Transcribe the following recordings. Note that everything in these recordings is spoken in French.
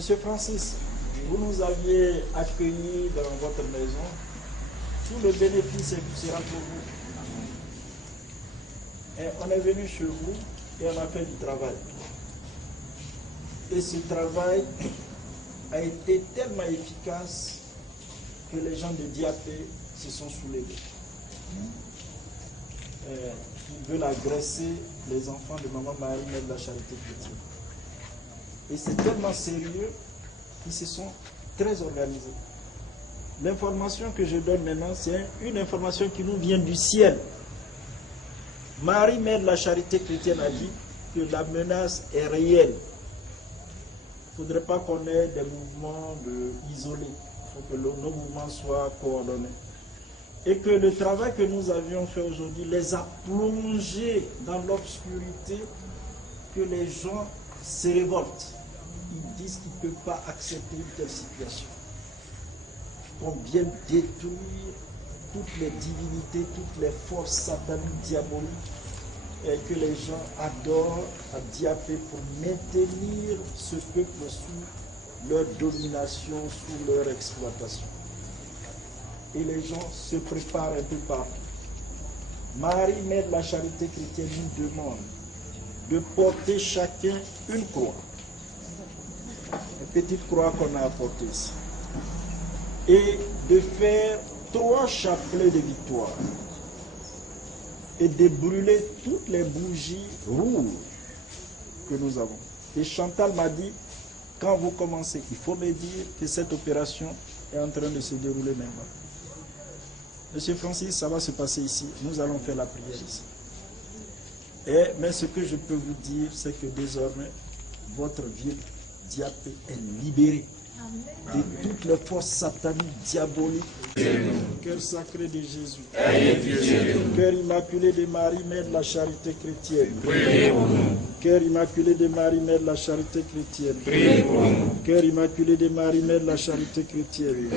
Monsieur Francis, vous nous aviez accueillis dans votre maison. Tout le bénéfice sera pour vous. Et on est venu chez vous et on a fait du travail. Et ce travail a été tellement efficace que les gens de Diapé se sont soulevés. Ils veulent agresser les enfants de Maman Marie, mère de la Charité chrétienne. Et c'est tellement sérieux qui se sont très organisés. L'information que je donne maintenant, c'est une information qui nous vient du ciel. Marie, mère de la charité chrétienne, a dit que la menace est réelle. Il ne faudrait pas qu'on ait des mouvements isolés. Il faut que nos mouvements soient coordonnés. Et que le travail que nous avions fait aujourd'hui les a plongés dans l'obscurité, que les gens se révoltent. Ils disent qu'ils ne peuvent pas accepter une telle situation. Qu'on vienne détruire toutes les divinités, toutes les forces sataniques, diaboliques, et que les gens adorent à diaper pour maintenir ce peuple sous leur domination, sous leur exploitation. Et les gens se préparent un peu partout. Marie, mère de la charité chrétienne, nous demande de porter chacun une croix. Une petite croix qu'on a apportée ici. Et de faire 3 chapelets de victoire. Et de brûler toutes les bougies rouges que nous avons. Et Chantal m'a dit, quand vous commencez, il faut me dire que cette opération est en train de se dérouler maintenant. Monsieur Francis, ça va se passer ici. Nous allons faire la prière ici. Mais ce que je peux vous dire, c'est que désormais, votre ville Diapé est libérée de toutes les forces sataniques, diaboliques. Cœur sacré de Jésus, cœur immaculé de Marie, mère de la charité chrétienne. Cœur immaculé de Marie, mère de la charité chrétienne. Cœur immaculé de Marie, mère de la charité chrétienne.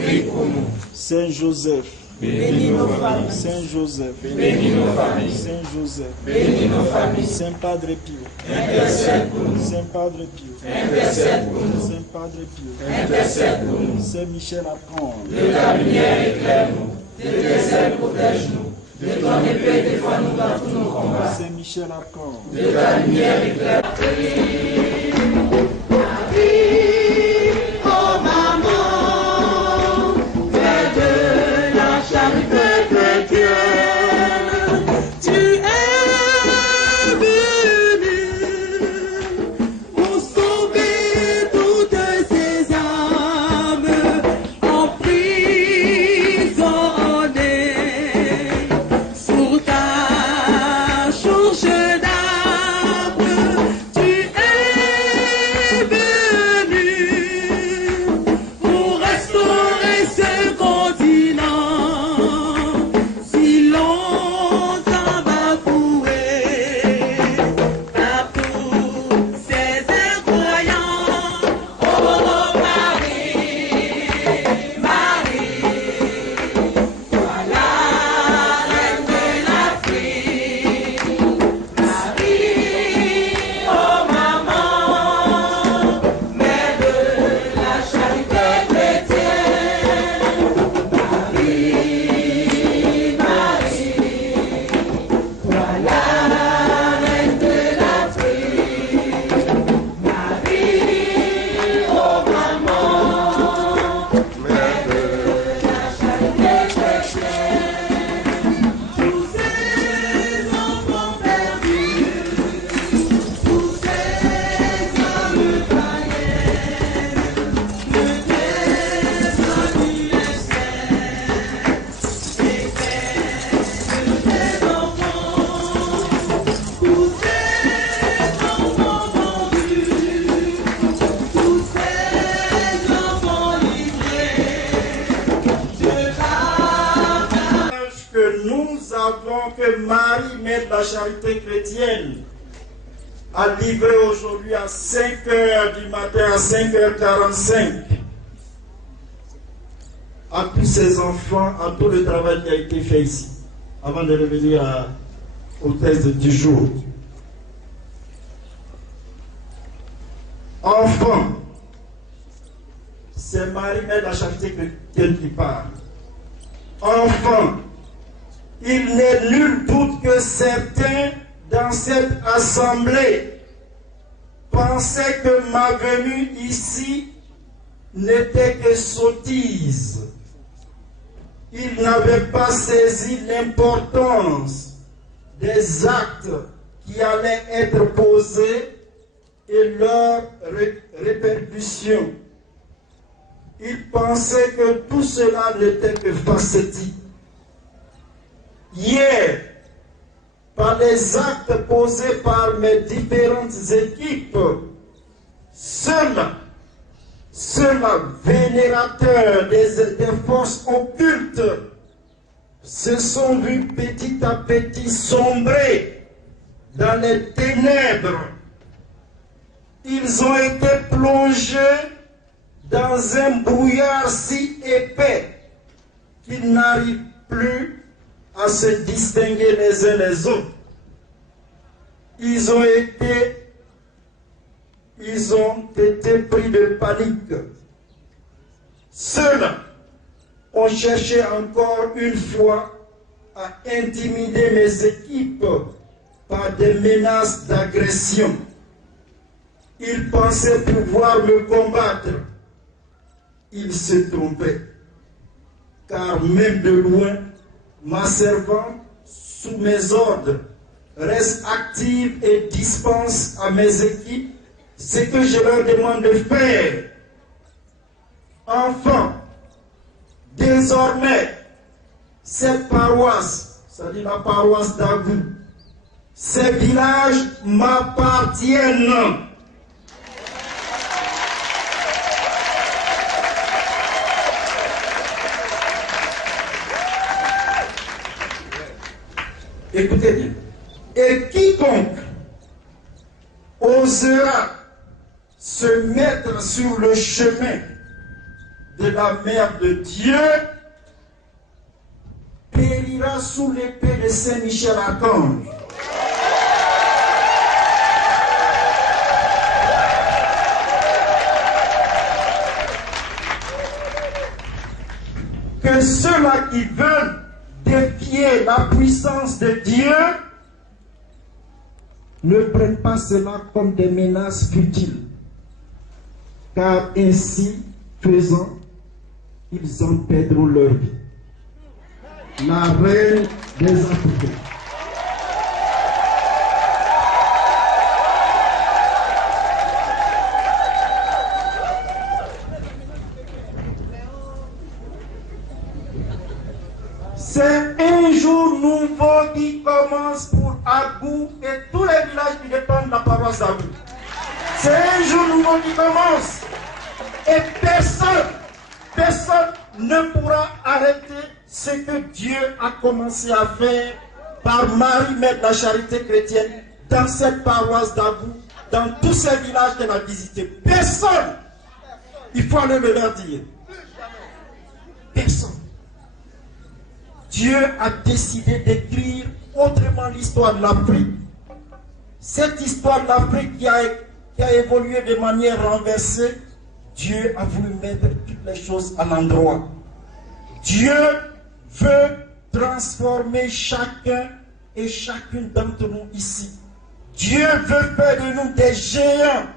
Saint Joseph, bénis nos familles. Saint Joseph, bénis nos familles. Saint Joseph, bénis nos familles. Saint Padre Pio, intercède pour nous. Saint Padre Pio, intercède pour nous. Saint Padre Pio, intercède pour nous. Saint Michel Archange, de ta lumière éclaire-nous, de tes ailes protège-nous, de ton épée défends-nous dans tous nos combats. Saint Michel Archange, de ta lumière éclaire-nous. Que Marie, mère de la charité chrétienne, a livré aujourd'hui à 5h du matin, à 5h45, à tous ses enfants, à tout le travail qui a été fait ici, avant de revenir au test du jour. Enfants, c'est Marie, mère de la charité chrétienne qui parle. Enfants, il n'est nul doute que certains dans cette assemblée pensaient que ma venue ici n'était que sottise. Ils n'avaient pas saisi l'importance des actes qui allaient être posés et leurs répercussions. ils pensaient que tout cela n'était que facétique. Hier, par les actes posés par mes différentes équipes, ceux-là, vénérateurs des forces occultes, se sont vus petit à petit sombrer dans les ténèbres. Ils ont été plongés dans un brouillard si épais qu'ils n'arrivent plus à se distinguer les uns les autres. Ils ont été pris de panique. Ceux-là ont cherché encore une fois à intimider mes équipes par des menaces d'agression. Ils pensaient pouvoir me combattre. Ils se trompaient. Car même de loin, ma servante, sous mes ordres, reste active et dispense à mes équipes ce que je leur demande de faire. Enfin, désormais, cette paroisse, c'est-à-dire la paroisse d'Agou, ces villages m'appartiennent. Écoutez bien. Et quiconque osera se mettre sur le chemin de la mère de Dieu périra sous l'épée de Saint-Michel-Archange. Que ceux-là qui veulent défier la puissance de Dieu ne prennent pas cela comme des menaces futiles, car ainsi faisant, ils en perdront leur vie. La reine des Africains. C'est un jour nouveau qui commence pour Agou et tous les villages qui dépendent de la paroisse d'Agou. C'est un jour nouveau qui commence. Et personne ne pourra arrêter ce que Dieu a commencé à faire par Marie, Mère de la Charité chrétienne, dans cette paroisse d'Agou, dans tous ces villages qu'elle a visités. Personne. Il faut aller le leur dire. Personne. Dieu a décidé d'écrire autrement l'histoire de l'Afrique. Cette histoire de l'Afrique qui a évolué de manière renversée, Dieu a voulu mettre toutes les choses à l'endroit. Dieu veut transformer chacun et chacune d'entre nous ici. Dieu veut faire de nous des géants.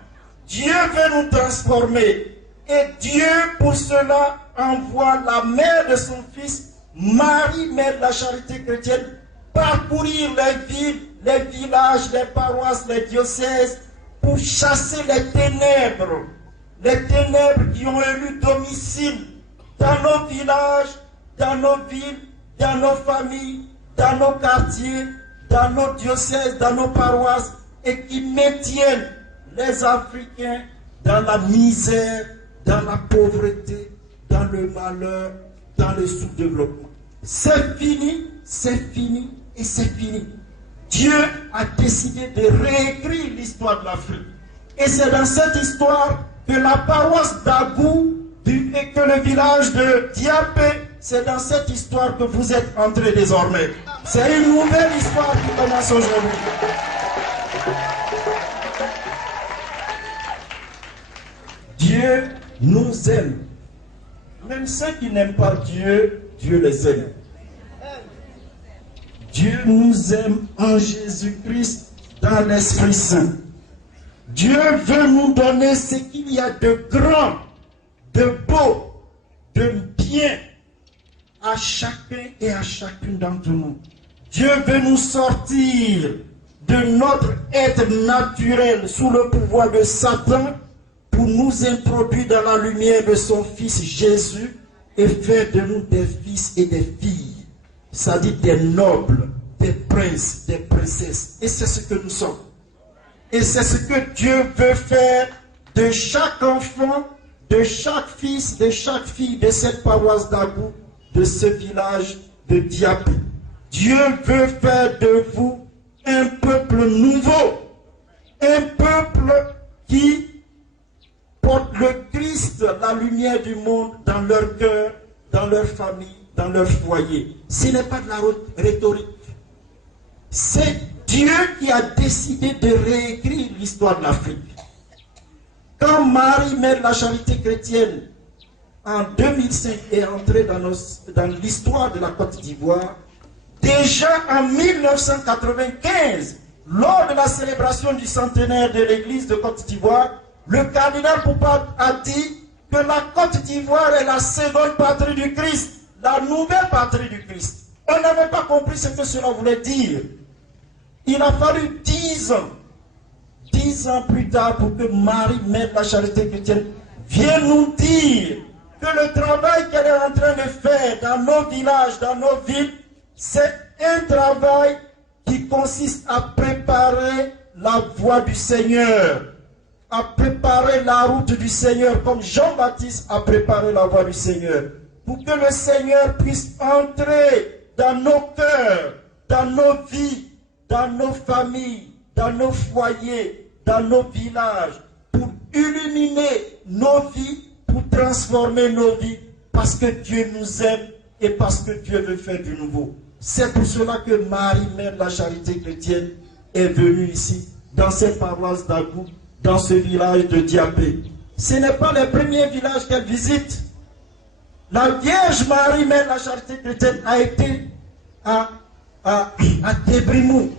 Dieu veut nous transformer. Et Dieu, pour cela, envoie la mère de son fils, Marie, Mère de la Charité chrétienne, parcourir les villes, les villages, les paroisses, les diocèses, pour chasser les ténèbres qui ont élu domicile dans nos villages, dans nos villes, dans nos familles, dans nos quartiers, dans nos diocèses, dans nos paroisses, et qui maintiennent les Africains dans la misère, dans la pauvreté, dans le malheur, dans le sous-développement. C'est fini et c'est fini. Dieu a décidé de réécrire l'histoire de l'Afrique. Et c'est dans cette histoire que la paroisse d'Agou et que le village de Diapé, c'est dans cette histoire que vous êtes entrés désormais. C'est une nouvelle histoire qui commence aujourd'hui. Dieu nous aime. Même ceux qui n'aiment pas Dieu, Dieu les aime. Dieu nous aime en Jésus-Christ dans l'Esprit Saint. Dieu veut nous donner ce qu'il y a de grand, de beau, de bien à chacun et à chacune d'entre nous. Dieu veut nous sortir de notre être naturel sous le pouvoir de Satan pour pour nous introduire dans la lumière de son Fils Jésus et faire de nous des fils et des filles, c'est-à-dire des nobles, des princes, des princesses. Et c'est ce que nous sommes. Et c'est ce que Dieu veut faire de chaque enfant, de chaque fils, de chaque fille de cette paroisse d'Agou, de ce village de Diapé. Dieu veut faire de vous un peuple nouveau, un peuple qui porte le Christ, la lumière du monde, dans leur cœur, dans leur famille, dans leur foyer. Ce n'est pas de la rhétorique. C'est Dieu qui a décidé de réécrire l'histoire de l'Afrique. Quand Marie, mère de la charité chrétienne, en 2005 est entrée dans l'histoire de la Côte d'Ivoire, déjà en 1995, lors de la célébration du centenaire de l'église de Côte d'Ivoire, le cardinal Poupa a dit que la Côte d'Ivoire est la seconde patrie du Christ, la nouvelle patrie du Christ. On n'avait pas compris ce que cela voulait dire. Il a fallu 10 ans plus tard pour que Marie, mère de la charité chrétienne, vienne nous dire que le travail qu'elle est en train de faire dans nos villages, dans nos villes, c'est un travail qui consiste à préparer la voie du Seigneur, à préparer la route du Seigneur, comme Jean-Baptiste a préparé la voie du Seigneur, pour que le Seigneur puisse entrer dans nos cœurs, dans nos vies, dans nos familles, dans nos foyers, dans nos villages, pour illuminer nos vies, pour transformer nos vies, parce que Dieu nous aime et parce que Dieu veut faire du nouveau. C'est pour cela que Marie, mère de la charité chrétienne, est venue ici, dans cette paroisse d'Agou, dans ce village de Diapé. Ce n'est pas le premier village qu'elle visite. La Vierge Marie, mère de la charité chrétienne, a été à Tébrimou.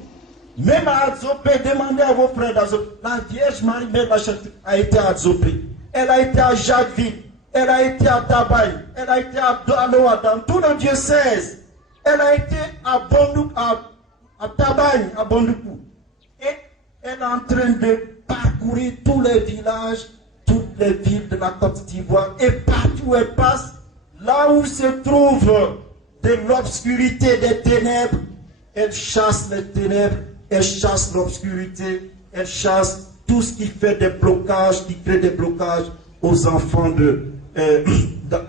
Même à Adzopé, demandez à vos frères d'Adzopé. La Vierge Marie, mère de la charité, a été à Adzopé. Elle a été à Jacquesville. Elle a été à Tabaye. Elle a été à Doualoa, dans tout le diocèse. Elle a été à Bondoukou, à Tabaye, à Bondoukou. Et elle est en train de parcourir tous les villages, toutes les villes de la Côte d'Ivoire. Et partout où elle passe, là où se trouve de l'obscurité des ténèbres, elle chasse les ténèbres, elle chasse l'obscurité, elle chasse tout ce qui fait des blocages, qui crée des blocages aux enfants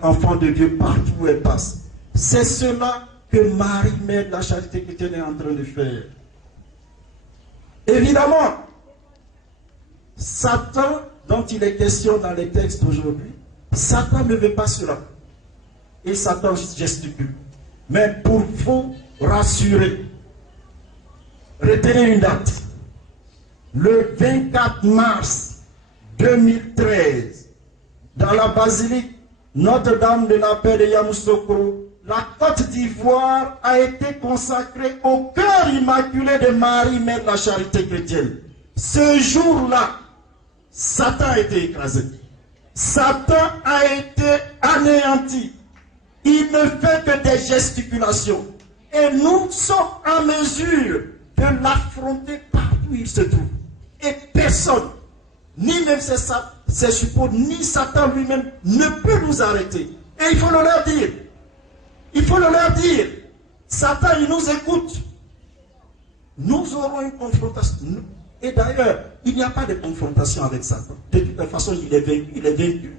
enfants de Dieu partout où elle passe. C'est cela que Marie, mère de la charité chrétienne, est en train de faire. Évidemment, Satan, dont il est question dans les textes d'aujourd'hui, Satan ne veut pas cela. Et Satan gesticule. Mais pour vous rassurer, retenez une date. Le 24 mars 2013, dans la basilique Notre-Dame de la Paix de Yamoussoukro, la Côte d'Ivoire a été consacrée au cœur immaculé de Marie, mère de la charité chrétienne. Ce jour-là, Satan a été écrasé. Satan a été anéanti. Il ne fait que des gesticulations. Et nous sommes en mesure de l'affronter partout où il se trouve. Et personne, ni même ses suppôts, ni Satan lui-même, ne peut nous arrêter. Et il faut le leur dire. Il faut le leur dire. Satan, il nous écoute. Nous aurons une confrontation. Et d'ailleurs, il n'y a pas de confrontation avec Satan. De toute façon, il est vaincu.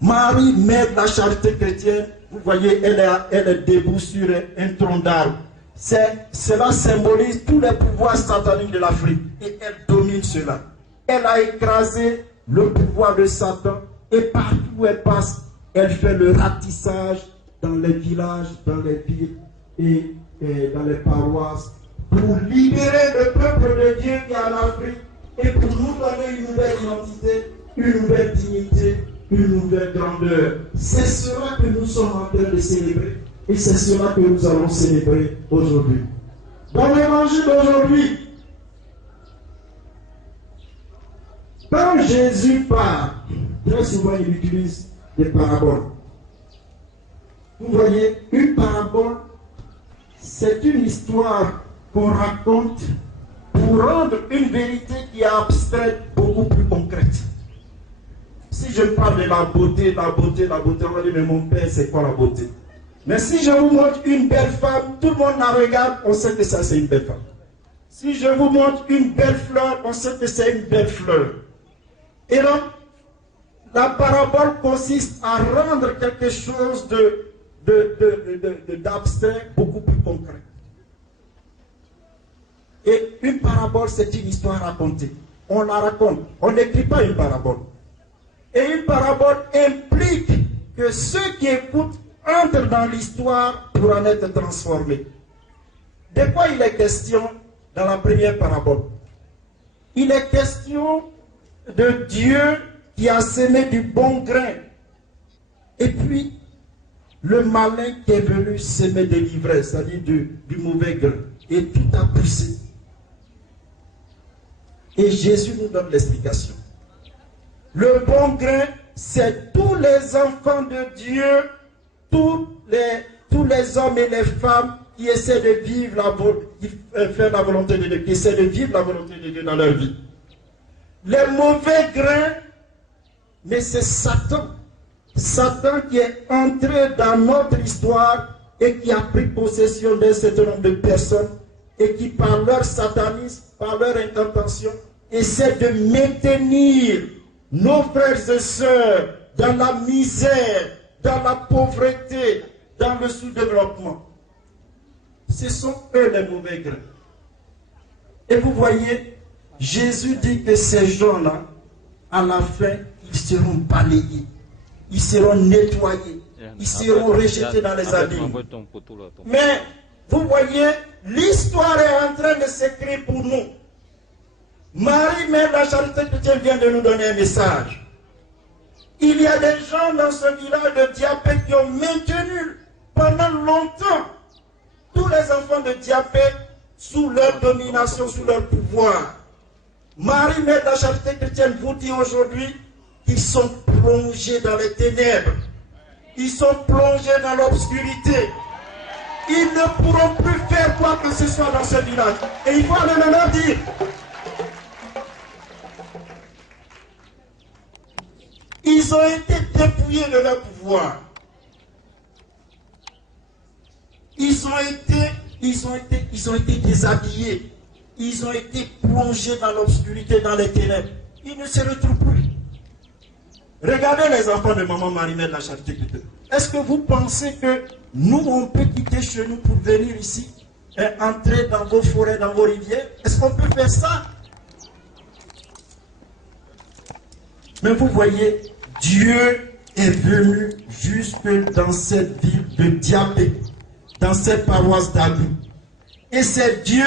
Marie, mère de la charité chrétienne, vous voyez, elle est debout sur un tronc d'arbre. Cela symbolise tous les pouvoirs sataniques de l'Afrique. Et elle domine cela. Elle a écrasé le pouvoir de Satan. Et partout où elle passe, elle fait le ratissage dans les villages, dans les villes et dans les paroisses pour libérer le peuple de Dieu qui est en Afrique et pour nous donner une nouvelle identité, une nouvelle dignité, une nouvelle grandeur. C'est cela que nous sommes en train de célébrer et c'est cela que nous allons célébrer aujourd'hui. Dans l'évangile d'aujourd'hui, quand Jésus parle, très souvent il utilise des paraboles. Vous voyez, une parabole, c'est une histoire qu'on raconte pour rendre une vérité qui est abstraite beaucoup plus concrète. concrète. Si je parle de la beauté, on va dire, mais mon père, c'est quoi la beauté? Mais si je vous montre une belle femme, tout le monde la regarde, on sait que ça, c'est une belle femme. Si je vous montre une belle fleur, on sait que c'est une belle fleur. Et donc, la parabole consiste à rendre quelque chose d'abstrait beaucoup plus concret. Et une parabole, c'est une histoire racontée. On la raconte. On n'écrit pas une parabole. Et une parabole implique que ceux qui écoutent entrent dans l'histoire pour en être transformés. De quoi il est question dans la première parabole? Il est question de Dieu qui a semé du bon grain. Et puis, le malin qui est venu semer de l'ivresse, c'est-à-dire du mauvais grain. Et tout a poussé. Et Jésus nous donne l'explication. Le bon grain, c'est tous les enfants de Dieu, tous les hommes et les femmes qui essaient de vivre faire la volonté de Dieu, qui essaient de vivre la volonté de Dieu dans leur vie. Les mauvais grains, mais c'est Satan. Satan qui est entré dans notre histoire et qui a pris possession d'un certain nombre de personnes et qui, par leur satanisme, par leur incantation, essaie de maintenir nos frères et sœurs dans la misère, dans la pauvreté, dans le sous-développement. Ce sont eux les mauvais grains. Et vous voyez, Jésus dit que ces gens-là, à la fin, ils seront balayés, ils seront nettoyés, ils seront rejetés dans les abîmes. Mais vous voyez, l'histoire est en train de s'écrire pour nous. Marie, mère de la charité chrétienne, vient de nous donner un message. Il y a des gens dans ce village de Diapé qui ont maintenu pendant longtemps tous les enfants de Diapé sous leur domination, sous leur pouvoir. Marie, mère de la charité chrétienne, vous dit aujourd'hui qu'ils sont plongés dans les ténèbres. Ils sont plongés dans l'obscurité. Ils ne pourront plus faire quoi que ce soit dans ce village. Et il faut aller leur dire. Ils ont été dépouillés de leur pouvoir. Ils ont été déshabillés. Ils ont été plongés dans l'obscurité, dans les ténèbres. Ils ne se retrouvent plus. Regardez les enfants de maman Marie-Mère de la Charité chrétienne. Est-ce que vous pensez que nous, on peut quitter chez nous pour venir ici et entrer dans vos forêts, dans vos rivières? Est-ce qu'on peut faire ça? Mais vous voyez, Dieu est venu jusque dans cette ville de Diapé, dans cette paroisse d'Abou. Et c'est Dieu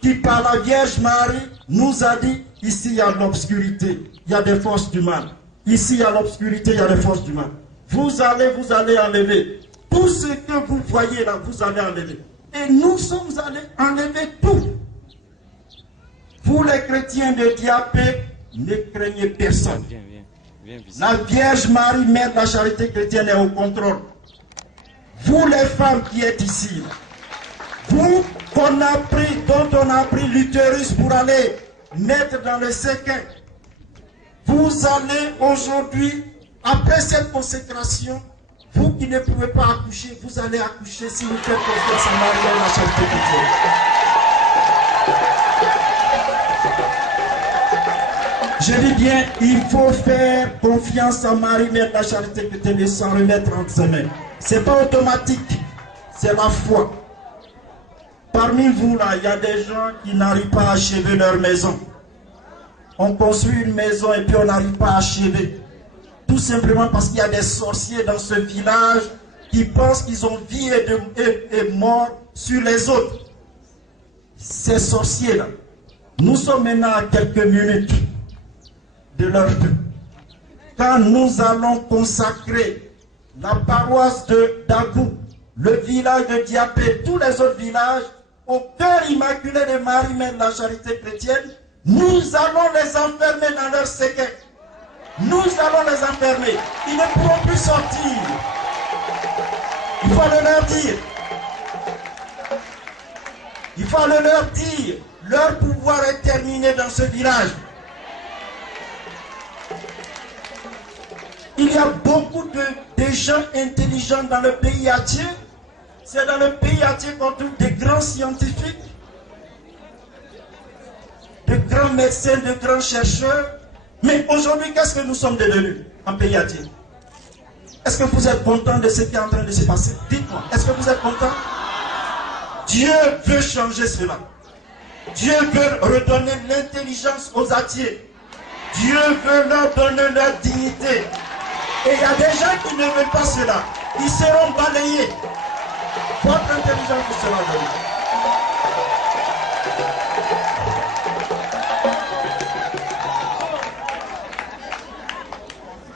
qui, par la Vierge Marie, nous a dit, ici il y a l'obscurité, il y a des forces du mal. Ici il y a l'obscurité, il y a des forces du mal. Vous allez enlever. Tout ce que vous voyez là, vous allez enlever. Et nous sommes allés enlever tout. Vous les chrétiens de Diapé, ne craignez personne. La Vierge Marie, mère de la charité chrétienne, est au contrôle. Vous les femmes qui êtes ici, vous dont on a pris l'utérus pour aller mettre dans le séquin, vous allez aujourd'hui, après cette consécration, vous qui ne pouvez pas accoucher, vous allez accoucher si vous faites confiance à Marie, mère de la charité chrétienne. Je dis bien, il faut faire confiance à Marie, mère de la charité chrétienne et s'en remettre entre ses mains. Ce n'est pas automatique, c'est la foi. Parmi vous, là, il y a des gens qui n'arrivent pas à achever leur maison. On construit une maison et puis on n'arrive pas à achever. Tout simplement parce qu'il y a des sorciers dans ce village qui pensent qu'ils ont vie et mort sur les autres. Ces sorciers-là, nous sommes maintenant à quelques minutes de leur vie. Quand nous allons consacrer la paroisse d'Abou, le village de Diapé, tous les autres villages, au cœur immaculé de Marie, mère de la charité chrétienne, nous allons les enfermer dans leur séquin. Nous allons les enfermer. Ils ne pourront plus sortir. Il faut le leur dire. Il faut le leur dire. Leur pouvoir est terminé dans ce village. Il y a beaucoup de gens intelligents dans le pays entier. C'est dans le pays entier qu'on trouve des grands scientifiques, de grands médecins, de grands chercheurs. Mais aujourd'hui, qu'est-ce que nous sommes devenus en pays entier? Est-ce que vous êtes content de ce qui est en train de se passer? Dites-moi, est-ce que vous êtes content? Dieu veut changer cela. Dieu veut redonner l'intelligence aux atiers. Dieu veut leur donner leur dignité. Et il y a des gens qui ne veulent pas cela. Ils seront balayés. Votre intelligence vous sera donnée.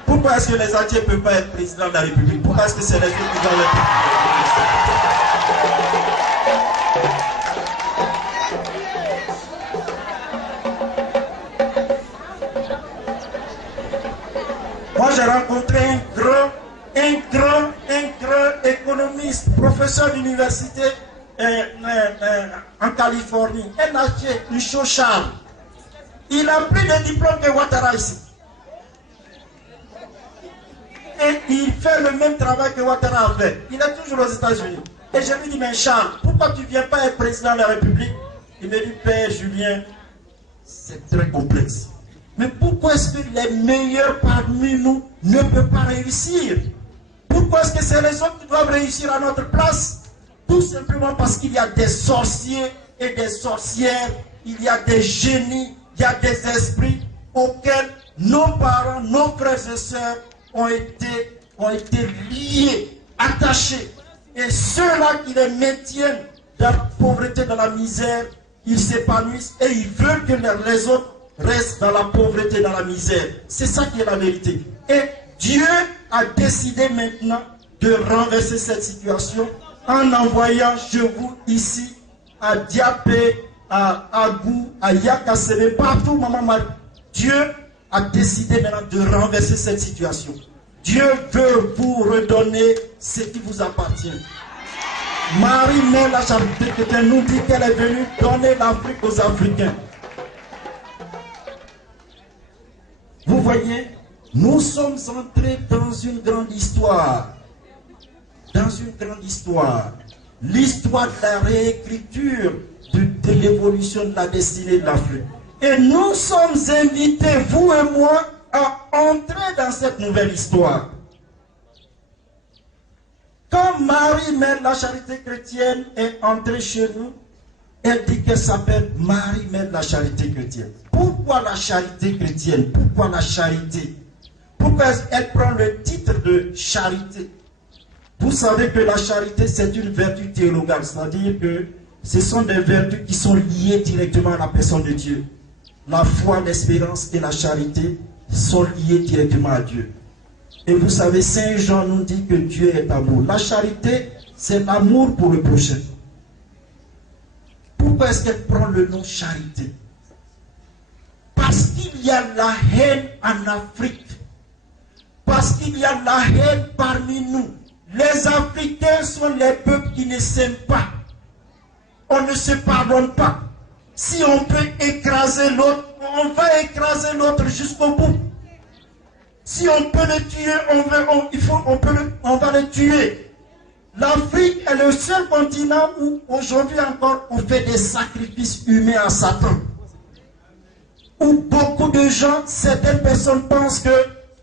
Pourquoi est-ce que les atiers ne peuvent pas être présidents de la République? Pourquoi est-ce que c'est les autres qui doivent être présidents? Moi, j'ai rencontré un grand économiste, professeur d'université en Californie, un atier, Michaud Charles. Il a plus de diplôme que Ouattara ici. Et il fait le même travail que Ouattara a fait. Il est toujours aux États-Unis. Et je lui dis, mais Charles, pourquoi tu ne viens pas être président de la République? Il me dit, Père Julien, c'est très complexe. Mais pourquoi est-ce que les meilleurs parmi nous ne peuvent pas réussir? Pourquoi est-ce que c'est les autres qui doivent réussir à notre place? Tout simplement parce qu'il y a des sorciers et des sorcières, il y a des génies, il y a des esprits auxquels nos parents, nos frères et sœurs ont été liés, attachés. Et ceux-là qui les maintiennent dans la pauvreté, dans la misère, ils s'épanouissent et ils veulent que les autres restent dans la pauvreté, dans la misère. C'est ça qui est la vérité. Et Dieu a décidé maintenant de renverser cette situation en envoyant chez vous ici, à Diapé, à Agou, à Yakasebe, partout, Maman Marie. Dieu a décidé maintenant de renverser cette situation. Dieu veut vous redonner ce qui vous appartient. Marie-Mère la Charité chrétienne nous dit qu'elle est venue donner l'Afrique aux Africains. Vous voyez, nous sommes entrés dans une grande histoire. Dans une grande histoire. L'histoire de la réécriture de l'évolution de la destinée de l'Afrique. Et nous sommes invités, vous et moi, à entrer dans cette nouvelle histoire. Quand Marie, Mère de la Charité chrétienne, est entrée chez nous, elle dit qu'elle s'appelle Marie, Mère de la Charité chrétienne. Pourquoi la charité chrétienne? Pourquoi la charité? Pourquoi elle prend le titre de charité? Vous savez que la charité, c'est une vertu théologale, c'est-à-dire que ce sont des vertus qui sont liées directement à la personne de Dieu. La foi, l'espérance et la charité sont liées directement à Dieu. Et vous savez, Saint Jean nous dit que Dieu est amour. La charité, c'est l'amour pour le prochain. Pourquoi est-ce qu'elle prend le nom charité? Parce qu'il y a la haine en Afrique. Parce qu'il y a la haine parmi nous. Les Africains sont les peuples qui ne s'aiment pas. On ne se pardonne pas. Si on peut écraser l'autre, on va écraser l'autre jusqu'au bout. Si on peut le tuer, on va le tuer. L'Afrique est le seul continent où aujourd'hui encore on fait des sacrifices humains à Satan. Où beaucoup de gens, certaines personnes pensent que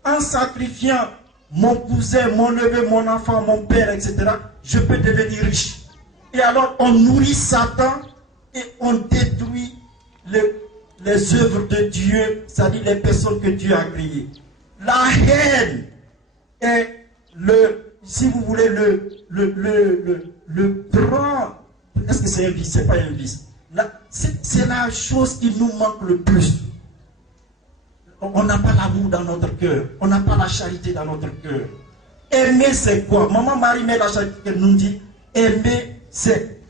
en sacrifiant mon cousin, mon neveu, mon enfant, mon père, etc., je peux devenir riche. Et alors on nourrit Satan et on détruit les œuvres de Dieu, c'est-à-dire les personnes que Dieu a créées. La haine est si vous voulez, le grand, est-ce que c'est un vice? C'est pas un vice. C'est la chose qui nous manque le plus. On n'a pas l'amour dans notre cœur. On n'a pas la charité dans notre cœur. Aimer, c'est quoi? Maman Marie met la charité, elle nous dit, aimer, c'est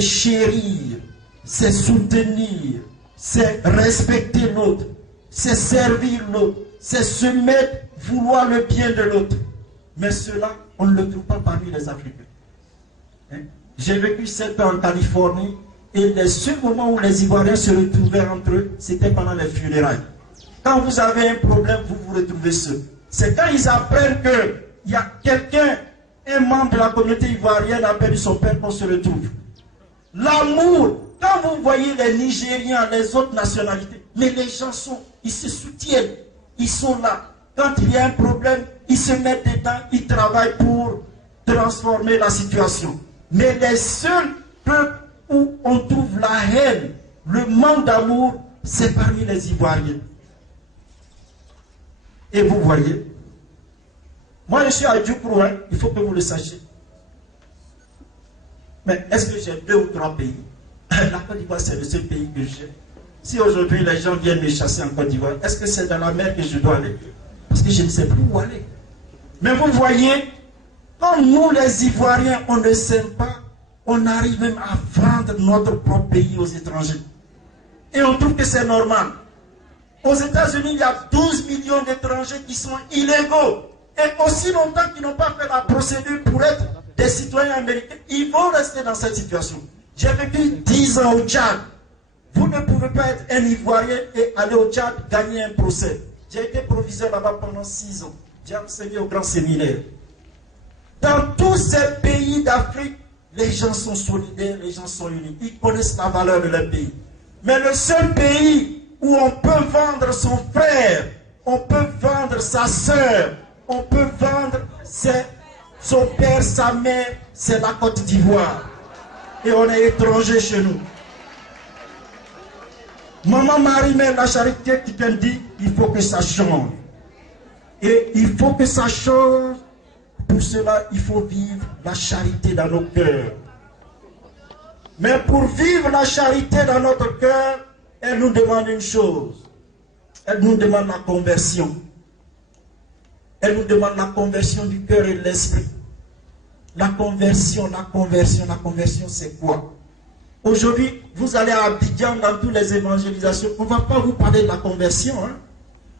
chérir, c'est soutenir, c'est respecter l'autre, c'est servir l'autre, c'est se mettre, vouloir le bien de l'autre. Mais cela, on ne le trouve pas parmi les Africains. Hein? J'ai vécu 7 ans en Californie et les seuls moments où les Ivoiriens se retrouvaient entre eux, c'était pendant les funérailles. Quand vous avez un problème, vous vous retrouvez seul. C'est quand ils apprennent qu'il y a quelqu'un, un membre de la communauté ivoirienne a perdu son père qu'on se retrouve. L'amour, quand vous voyez les Nigériens, les autres nationalités, mais les gens ils se soutiennent, ils sont là. Quand il y a un problème, ils se mettent dedans, ils travaillent pour transformer la situation. Mais les seuls peuples où on trouve la haine, le manque d'amour, c'est parmi les Ivoiriens. Et vous voyez, moi je suis à Djoukrou, hein, il faut que vous le sachiez. Mais est-ce que j'ai 2 ou 3 pays? La Côte d'Ivoire, c'est le seul pays que j'ai. Si aujourd'hui les gens viennent me chasser en Côte d'Ivoire, est-ce que c'est dans la mer que je dois aller? Parce que je ne sais plus où aller. Mais vous voyez, quand nous les Ivoiriens, on ne s'aime pas, on arrive même à vendre notre propre pays aux étrangers. Et on trouve que c'est normal. Aux États-Unis, il y a 12 millions d'étrangers qui sont illégaux. Et aussi longtemps qu'ils n'ont pas fait la procédure pour être des citoyens américains, ils vont rester dans cette situation. J'ai vécu 10 ans au Tchad. Vous ne pouvez pas être un Ivoirien et aller au Tchad gagner un procès. J'ai été proviseur là-bas pendant 6 ans. J'ai enseigné au grand séminaire. Dans tous ces pays d'Afrique, les gens sont solidaires, les gens sont unis. Ils connaissent la valeur de leur pays. Mais le seul pays où on peut vendre son frère, on peut vendre sa soeur, on peut vendre son père, sa mère, c'est la Côte d'Ivoire. Et on est étranger chez nous. Maman Marie-Mère la Charité qui te dit, il faut que ça change. Et il faut que ça change. Pour cela, il faut vivre la charité dans nos cœurs. Mais pour vivre la charité dans notre cœur, elle nous demande une chose. Elle nous demande la conversion. Elle nous demande la conversion du cœur et de l'esprit. La conversion, c'est quoi? Aujourd'hui, vous allez à Abidjan dans toutes les évangélisations. On ne va pas vous parler de la conversion. Hein?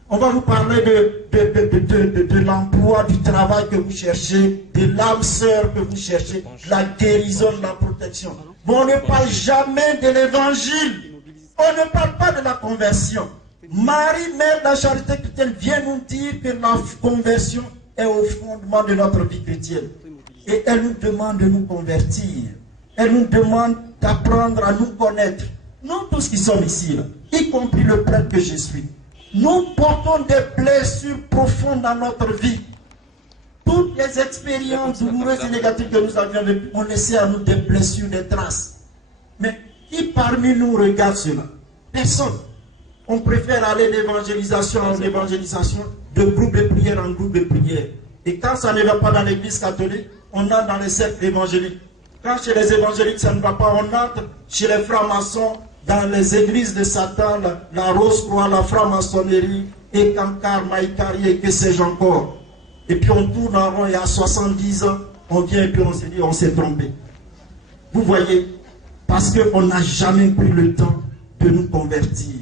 On va vous parler de l'emploi, du travail que vous cherchez, de l'âme sœur que vous cherchez, de la guérison, de la protection. Mais on ne parle jamais de l'évangile. On ne parle pas de la conversion. Marie, Mère de la Charité chrétienne, vient nous dire que la conversion est au fondement de notre vie chrétienne. Et elle nous demande de nous convertir. Elle nous demande d'apprendre à nous connaître. Nous tous qui sommes ici, là, y compris le prêtre que je suis, nous portons des blessures profondes dans notre vie. Toutes les expériences douloureuses et négatives que nous avions vécues ont laissé à nous des blessures, des traces. Mais qui parmi nous regarde cela? Personne. On préfère aller d'évangélisation en évangélisation, de groupe de prière en groupe de prière. Et quand ça ne va pas dans l'église catholique, on entre dans les cercles évangéliques. Quand chez les évangéliques ça ne va pas, on entre chez les francs-maçons, dans les églises de Satan, la Rose-Croix, la franc-maçonnerie, et Kankar, Maïkari, et que sais-je encore. Et puis on tourne en rond et à 70 ans, on vient et puis on se dit, on s'est trompé. Vous voyez, parce qu'on n'a jamais pris le temps de nous convertir,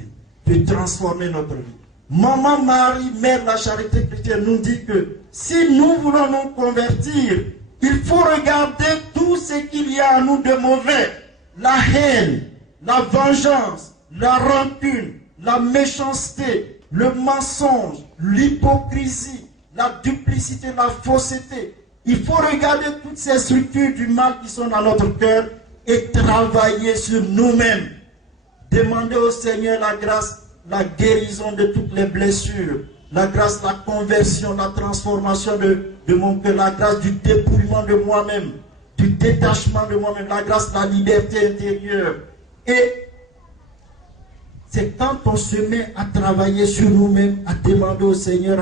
de transformer notre vie. Maman Marie, Mère de la Charité chrétienne, nous dit que si nous voulons nous convertir, il faut regarder tout ce qu'il y a en nous de mauvais. La haine, la vengeance, la rancune, la méchanceté, le mensonge, l'hypocrisie, la duplicité, la fausseté. Il faut regarder toutes ces structures du mal qui sont dans notre cœur et travailler sur nous-mêmes. Demander au Seigneur la grâce, la guérison de toutes les blessures, la grâce, la conversion, la transformation de mon cœur, la grâce du dépouillement de moi-même, du détachement de moi-même, la grâce de la liberté intérieure. Et c'est quand on se met à travailler sur nous-mêmes, à demander au Seigneur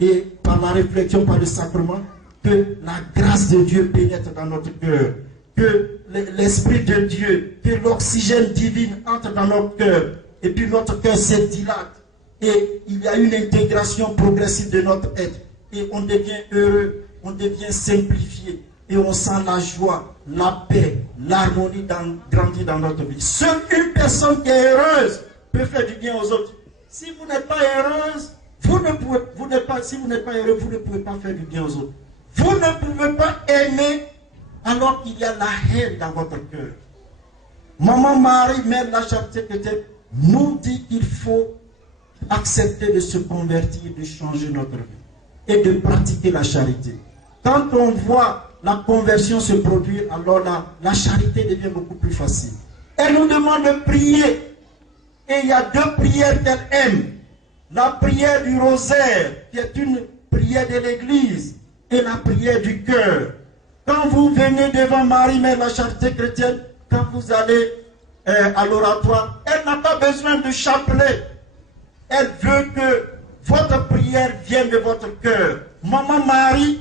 et par la réflexion, par le sacrement, que la grâce de Dieu pénètre dans notre cœur, que l'Esprit de Dieu, que l'oxygène divin entre dans notre cœur, et puis notre cœur se dilate, et il y a une intégration progressive de notre être, et on devient heureux, on devient simplifié, et on sent la joie, la paix, l'harmonie grandir dans notre vie. Seule une personne qui est heureuse peut faire du bien aux autres. Si vous n'êtes pas heureuse, si vous n'êtes pas heureux, vous ne pouvez pas faire du bien aux autres. Vous ne pouvez pas aimer alors qu'il y a la haine dans votre cœur. Maman Marie, Mère de la Charité chrétienne, nous dit qu'il faut accepter de se convertir, de changer notre vie. et de pratiquer la charité. Quand on voit la conversion se produire, alors la charité devient beaucoup plus facile. Elle nous demande de prier. Et il y a 2 prières qu'elle aime. La prière du rosaire, qui est une prière de l'église, et la prière du cœur. Quand vous venez devant Marie, Mère de la charité chrétienne, quand vous allez à l'oratoire, elle n'a pas besoin de chapelet. Elle veut que votre prière vienne de votre cœur. Maman Marie,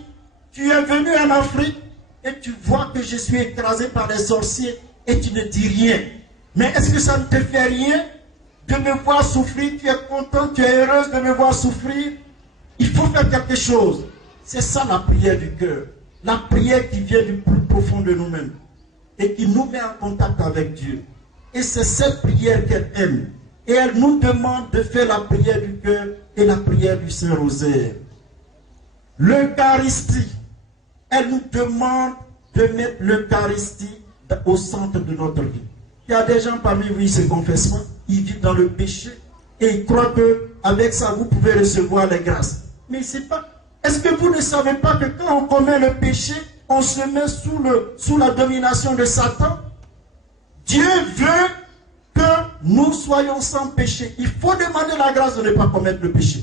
tu es venue en Afrique et tu vois que je suis écrasé par les sorciers et tu ne dis rien. Mais est-ce que ça ne te fait rien de me voir souffrir? Tu es content, tu es heureuse de me voir souffrir? Il faut faire quelque chose. C'est ça la prière du cœur. La prière qui vient du plus profond de nous-mêmes et qui nous met en contact avec Dieu. Et c'est cette prière qu'elle aime. Et elle nous demande de faire la prière du cœur et la prière du Saint-Rosaire. L'Eucharistie. Elle nous demande de mettre l'Eucharistie au centre de notre vie. Il y a des gens parmi vous, ils ne se confessent pas, ils vivent dans le péché et ils croient qu'avec ça, vous pouvez recevoir les grâces. Mais c'est pas. Est-ce que vous ne savez pas que quand on commet le péché, on se met sous la domination de Satan? Dieu veut que nous soyons sans péché. Il faut demander la grâce de ne pas commettre le péché.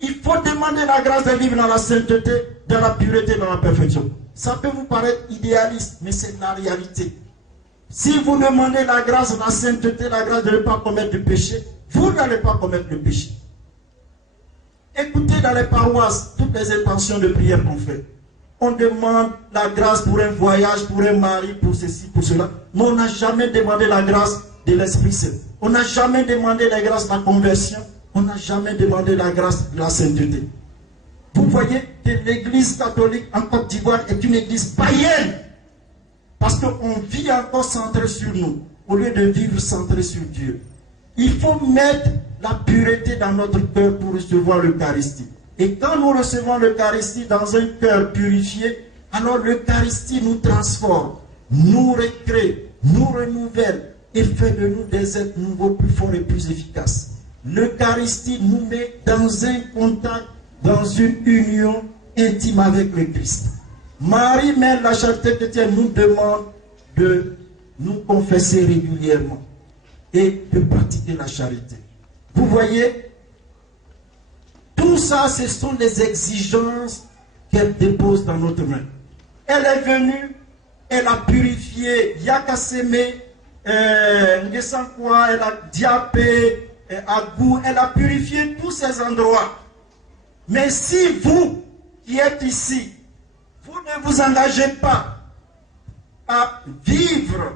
Il faut demander la grâce de vivre dans la sainteté, dans la pureté, dans la perfection. Ça peut vous paraître idéaliste, mais c'est la réalité. Si vous demandez la grâce, la sainteté, la grâce de ne pas commettre le péché, vous n'allez pas commettre le péché. Écoutez dans les paroisses toutes les intentions de prière qu'on fait. On demande la grâce pour un voyage, pour un mari, pour ceci, pour cela. Mais on n'a jamais demandé la grâce de l'Esprit Saint. On n'a jamais demandé la grâce de la conversion. On n'a jamais demandé la grâce de la sainteté. Vous voyez que l'Église catholique en Côte d'Ivoire est une église païenne. Parce qu'on vit encore centré sur nous, au lieu de vivre centré sur Dieu. Il faut mettre la pureté dans notre cœur pour recevoir l'Eucharistie. Et quand nous recevons l'Eucharistie dans un cœur purifié, alors l'Eucharistie nous transforme, nous recrée, nous renouvelle et fait de nous des êtres nouveaux, plus forts et plus efficaces. L'Eucharistie nous met dans un contact, dans une union intime avec le Christ. Marie, Mère de la charité chrétienne, nous demande de nous confesser régulièrement et de pratiquer la charité. Vous voyez, tout ça, ce sont les exigences qu'elle dépose dans notre main. Elle est venue, elle a purifié Yakaseme, elle a Diapé, Agou, elle a purifié tous ces endroits. Mais si vous qui êtes ici, vous ne vous engagez pas à vivre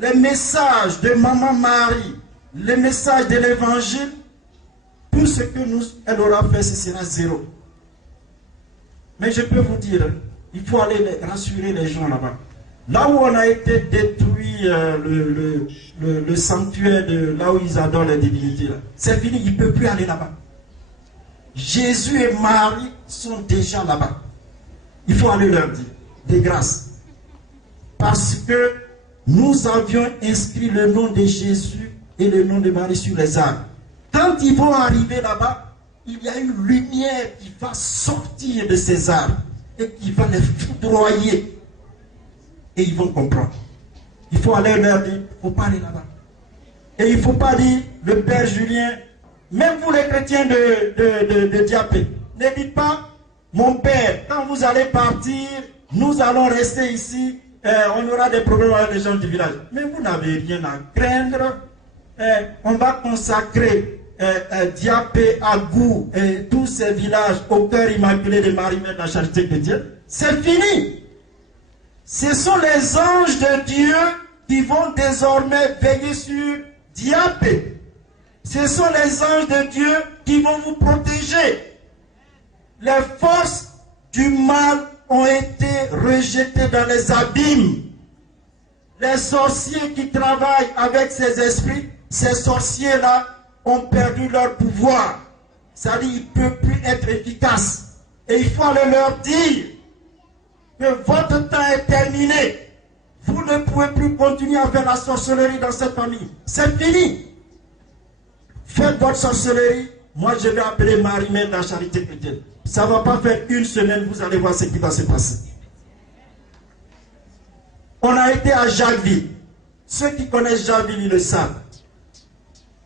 les messages de Maman Marie, les messages de l'Évangile, tout ce que elle aura fait, ce sera zéro. Mais je peux vous dire, il faut aller rassurer les gens là-bas. Là où on a été détruit, le sanctuaire de là où ils adorent les divinités, c'est fini, il ne peut plus aller là-bas. Jésus et Marie sont déjà là-bas. Il faut aller leur dire des grâces. Parce que nous avions inscrit le nom de Jésus et le nom de Marie sur les arbres. Quand ils vont arriver là-bas, il y a une lumière qui va sortir de ces arbres et qui va les foudroyer. Et ils vont comprendre. Il faut aller leur dire, il ne faut pas aller là-bas. Et il ne faut pas dire, le Père Julien, même vous les chrétiens de Diapé, ne dites pas, mon Père, quand vous allez partir, nous allons rester ici, on aura des problèmes avec les gens du village. Mais vous n'avez rien à craindre. On va consacrer Diapé, Agou et tous ces villages au cœur immaculé de Marie-Mère de la charité chrétienne. C'est fini. Ce sont les anges de Dieu qui vont désormais veiller sur Diapé. Ce sont les anges de Dieu qui vont vous protéger. Les forces du mal ont été rejetées dans les abîmes. Les sorciers qui travaillent avec ces esprits, ces sorciers-là ont perdu leur pouvoir. C'est-à-dire qu'ils ne peuvent plus être efficaces. Et il faut aller leur dire que votre temps est terminé. Vous ne pouvez plus continuer à faire la sorcellerie dans cette famille. C'est fini. Faites votre sorcellerie. Moi, je vais appeler Marie-Mère de la charité chrétienne. Ça ne va pas faire une semaine, vous allez voir ce qui va se passer. On a été à Jacquesville. Ceux qui connaissent Jacquesville, ils le savent.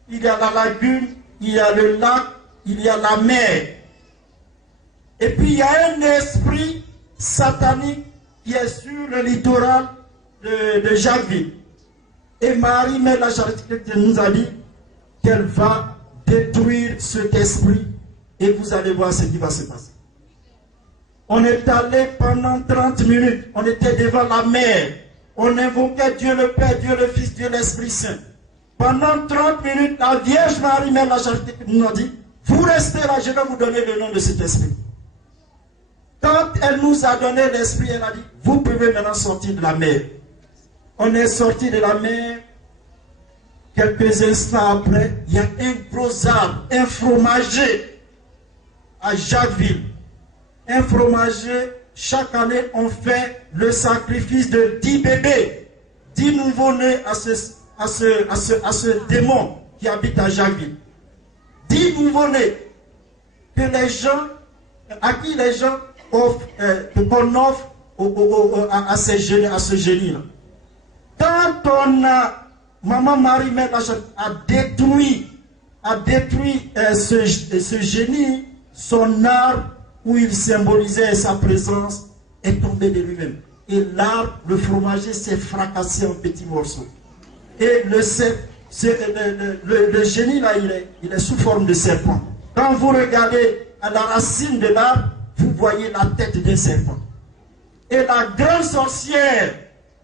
Il y a la lagune, il y a le lac, il y a la mer. Et puis il y a un esprit satanique qui est sur le littoral de Jacquesville. Et Marie, Mère la Charité chrétienne, nous a dit qu'elle va détruire cet esprit. Et vous allez voir ce qui va se passer. On est allé pendant 30 minutes. On était devant la mer. On invoquait Dieu le Père, Dieu le Fils, Dieu l'Esprit Saint. Pendant 30 minutes, la Vierge Marie, Mère la Charité nous a dit, vous restez là, je vais vous donner le nom de cet esprit. Quand elle nous a donné l'esprit, elle a dit, vous pouvez maintenant sortir de la mer. On est sorti de la mer. Quelques instants après, il y a un gros arbre, un fromager à Jacquesville. Un fromager, chaque année, on fait le sacrifice de 10 bébés, 10 nouveau-nés à ce démon qui habite à Jacquesville. 10 nouveau-nés que les gens, à qui les gens offrent, qu'on offre à ce génie-là. Quand on a, Maman Marie Mère a détruit ce génie, son arbre où il symbolisait sa présence est tombé de lui-même. Et l'arbre, le fromager, s'est fracassé en petits morceaux. Et le génie là, il est sous forme de serpent. Quand vous regardez à la racine de l'arbre, vous voyez la tête d'un serpent. Et la grande sorcière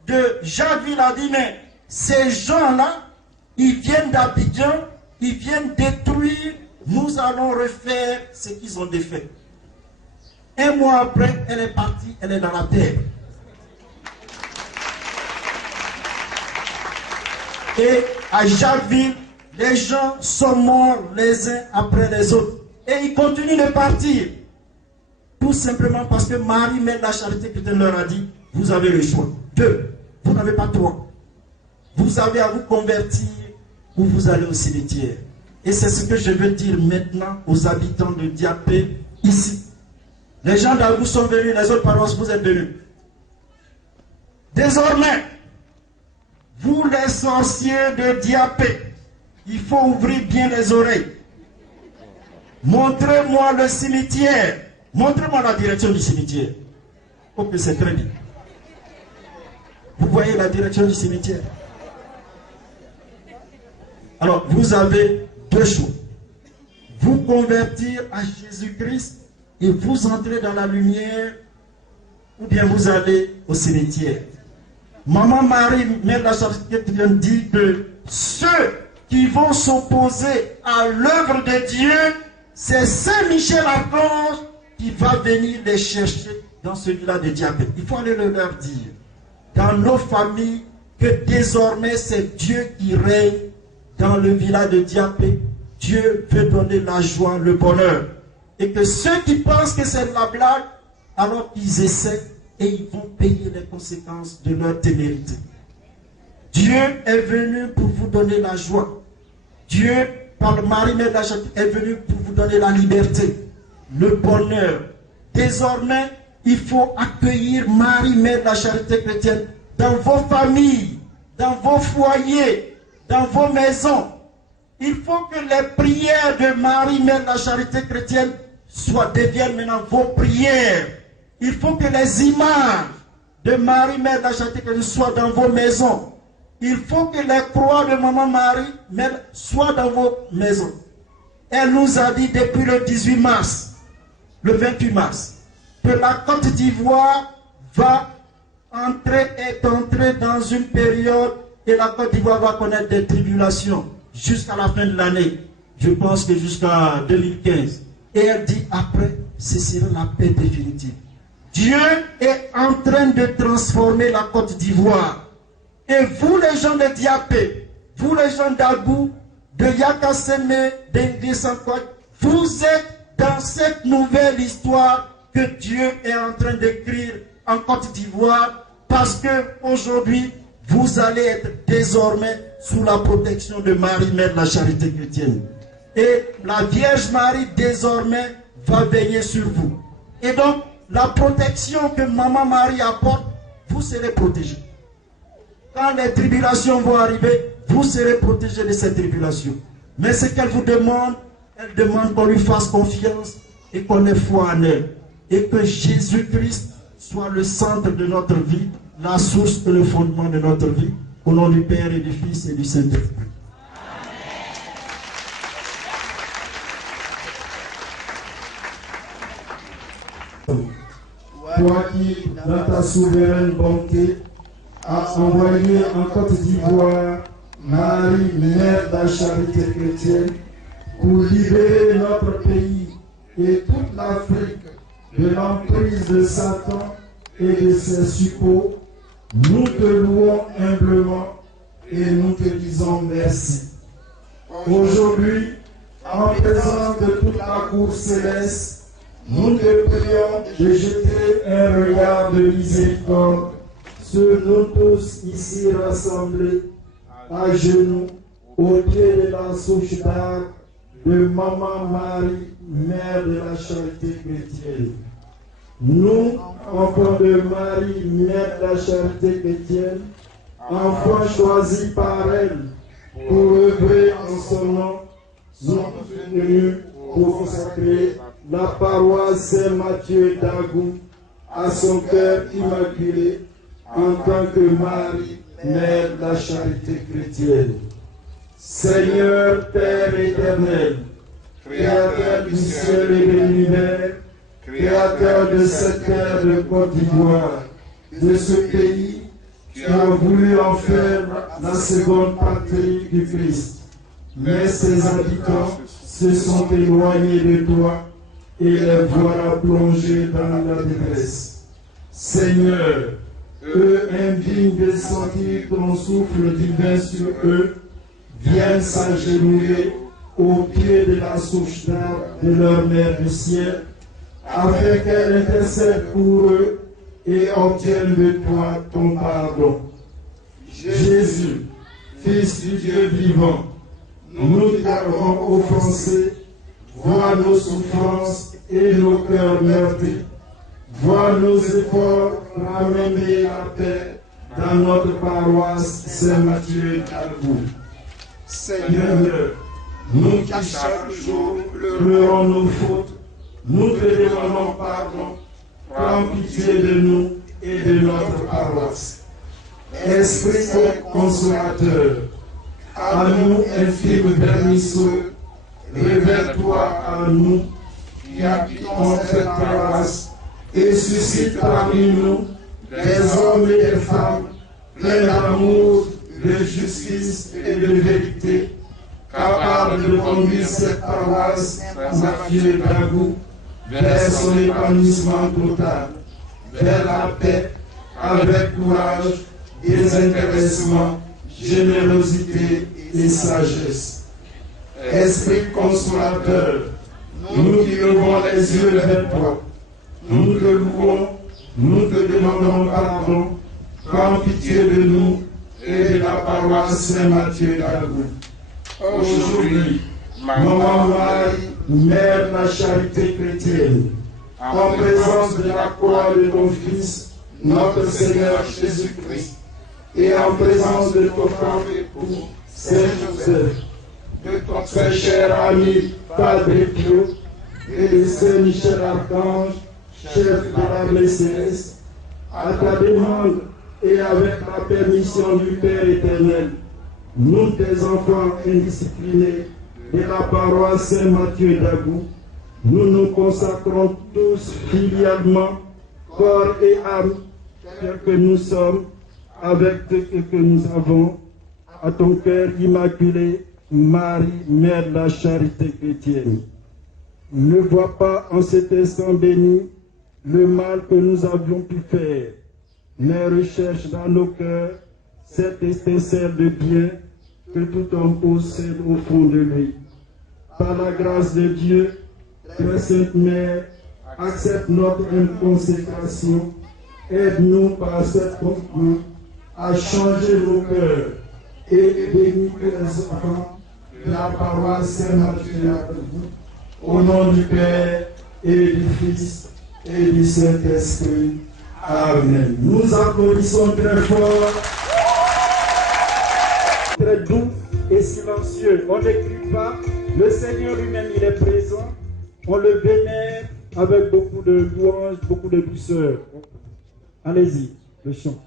de Jacquesville a dit, mais ces gens-là, ils viennent d'Abidjan, ils viennent détruire, nous allons refaire ce qu'ils ont défait. Un mois après, elle est partie, elle est dans la terre. Et à Jacquesville, les gens sont morts les uns après les autres. Et ils continuent de partir. Tout simplement parce que Marie, Mère de la Charité chrétienne, leur a dit, vous avez le choix. 2, vous n'avez pas 3. Vous avez à vous convertir ou vous allez au cimetière. Et c'est ce que je veux dire maintenant aux habitants de Diapé, ici. Les gens d'Agou sont venus, les autres paroisses, vous êtes venus. Désormais, vous les sorciers de Diapé, il faut ouvrir bien les oreilles. Montrez-moi le cimetière. Montrez-moi la direction du cimetière. Ok, c'est très bien. Vous voyez la direction du cimetière. Alors, vous avez 2 choix. Vous convertir à Jésus-Christ et vous entrez dans la lumière, ou bien vous allez au cimetière. Maman Marie, Mère de la Charité, dit que ceux qui vont s'opposer à l'œuvre de Dieu, c'est Saint Michel Archange qui va venir les chercher dans celui-là de Diapé. Il faut aller leur dire, dans nos familles, que désormais c'est Dieu qui règne dans le village de Diapé. Dieu veut donner la joie, le bonheur. Et que ceux qui pensent que c'est de la blague, alors qu'ils essaient et ils vont payer les conséquences de leur témérité. Dieu est venu pour vous donner la joie. Dieu, par le Marie Mère de la Charité, est venu pour vous donner la liberté, le bonheur. Désormais, il faut accueillir Marie Mère de la Charité chrétienne dans vos familles, dans vos foyers, dans vos maisons. Il faut que les prières de Marie Mère de la Charité chrétienne deviennent maintenant vos prières. Il faut que les images de Marie Mère de la Charité chrétienne soient dans vos maisons. Il faut que les croix de Maman Marie soient dans vos maisons. Elle nous a dit depuis le 18 mars, le 28 mars, que la Côte d'Ivoire est entrée dans une période et la Côte d'Ivoire va connaître des tribulations jusqu'à la fin de l'année. Je pense que jusqu'à 2015. Et elle dit après, ce sera la paix définitive. Dieu est en train de transformer la Côte d'Ivoire. Et vous les gens de Diapé, vous les gens d'Agou, de Yakaseme, d'Indesankoy, vous êtes dans cette nouvelle histoire que Dieu est en train d'écrire en Côte d'Ivoire, parce que aujourd'hui vous allez être désormais sous la protection de Marie, Mère de la Charité chrétienne. Et la Vierge Marie désormais va veiller sur vous. Et donc, la protection que Maman Marie apporte, vous serez protégés. Quand les tribulations vont arriver, vous serez protégés de ces tribulations. Mais ce qu'elle vous demande, elle demande qu'on lui fasse confiance et qu'on ait foi en elle. Et que Jésus-Christ soit le centre de notre vie, la source et le fondement de notre vie. Au nom du Père et du Fils et du Saint-Esprit. Toi qui, dans ta souveraine bonté, as envoyé en Côte d'Ivoire Marie, mère de la charité chrétienne, pour libérer notre pays et toute l'Afrique de l'emprise de Satan et de ses suppôts, nous te louons humblement et nous te disons merci. Aujourd'hui, en présence de toute la cour céleste, nous te prions de jeter un regard de miséricorde sur nous tous ici rassemblés, à genoux, au pied de la souche d'arbre de Maman Marie, mère de la charité chrétienne. Nous, enfants de Marie, mère de la charité chrétienne, enfants choisis par elle pour œuvrer en son nom, sommes venus pour consacrer la paroisse Saint-Mathieu d'Agou à son cœur immaculé en tant que Marie, mère de la charité chrétienne. Seigneur Père éternel, Créateur du ciel et de l'univers, Créateur de cette terre de Côte d'Ivoire, de ce pays, tu as voulu en faire la seconde patrie du Christ. Mais ses habitants se sont éloignés de toi et les voilà plongés dans la détresse. Seigneur, eux indignes de sentir ton souffle divin sur eux, viennent s'agenouiller au pied de la souche d'arbre de leur mère du ciel, afin qu'elle intercède pour eux et obtienne de toi ton pardon. Jésus, Fils du Dieu vivant, nous t'avons offensé, vois nos souffrances et nos cœurs meurtris, vois nos efforts pour amener la paix dans notre paroisse Saint-Mathieu d'Agou. Seigneur, nous qui chaque jour pleurons nos fautes, nous te demandons pardon, prends pitié de nous et de notre paroisse. Esprit consolateur, à nous infime vermisseux, révèle-toi à nous qui habitons cette paroisse et suscite parmi nous des hommes et des femmes pleins d'amour, de justice et de vérité, capables de conduire cette paroisse Mathieu d'Agou vers son épanouissement total, vers la paix, avec courage, désintéressement, générosité et sagesse. Esprit consolateur, nous qui levons les yeux vers toi, nous te louons, nous te demandons pardon, prends pitié de nous et de la paroisse Saint-Mathieu d'Agou. Aujourd'hui, Maman Marie, mère de la charité chrétienne, en présence de la croix de ton Fils, notre Seigneur Jésus-Christ, et en présence de ton frère époux, Saint Joseph, de ton très cher ami, Padre Pio, et de Saint Michel Archange, chef de l'armée céleste, à ta demande et avec la permission du Père éternel, nous, tes enfants indisciplinés de la paroisse Saint-Mathieu d'Agou, nous nous consacrons tous filialement, corps et âme, tels que nous sommes, avec tout ce que nous avons, à ton cœur immaculé, Marie, mère de la charité chrétienne. Ne vois pas en cet instant béni le mal que nous avions pu faire, mais recherche dans nos cœurs cette étincelle de bien que tout homme possède au fond de lui. Par la grâce de Dieu, Très Sainte Mère, accepte notre inconsécration, aide-nous par cette confiance à changer nos cœurs et bénis les enfants de la paroisse Saint-Mathieu, au nom du Père et du Fils et du Saint-Esprit. Amen. Nous applaudissons très fort. Très doux et silencieux. On n'écrit pas. Le Seigneur lui-même, il est présent. On le vénère avec beaucoup de louanges, beaucoup de douceur. Allez-y, le chant.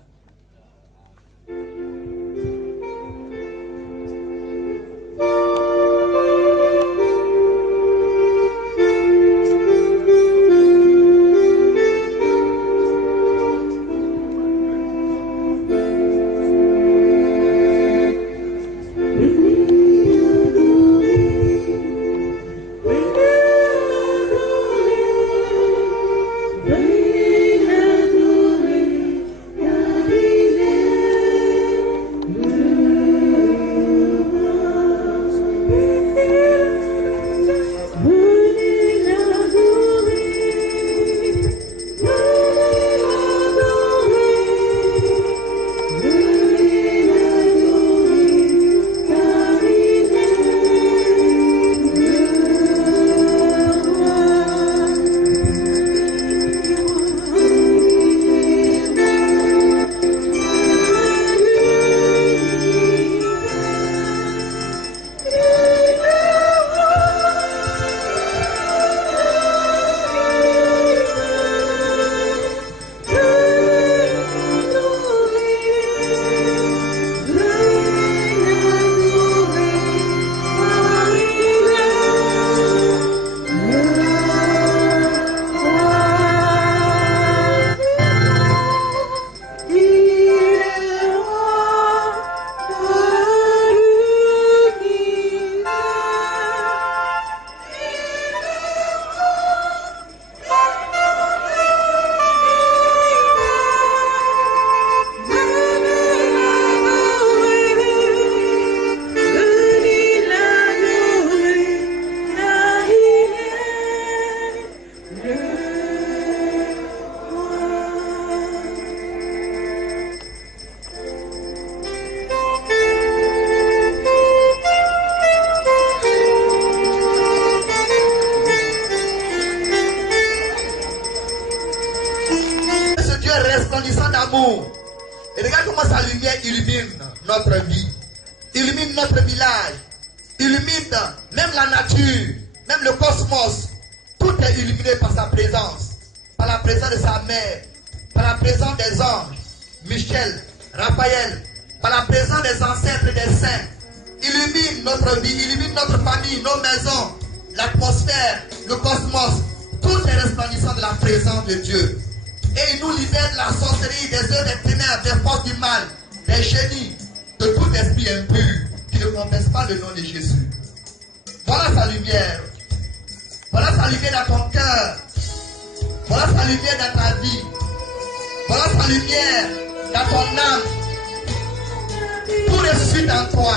Et regarde comment sa lumière illumine notre vie, illumine notre village, illumine même la nature, même le cosmos. Tout est illuminé par sa présence, par la présence de sa mère, par la présence des anges, Michel, Raphaël, par la présence des ancêtres et des saints. Illumine notre vie, illumine notre famille, nos maisons, l'atmosphère, le cosmos. Tout est resplendissant de la présence de Dieu. Et il nous libère de la sorcellerie, des œuvres des ténèbres, des forces du mal, des génies, de tout esprit impur qui ne confesse pas le nom de Jésus. Voilà sa lumière. Voilà sa lumière dans ton cœur. Voilà sa lumière dans ta vie. Voilà sa lumière dans ton âme. Tout ressuscite en toi.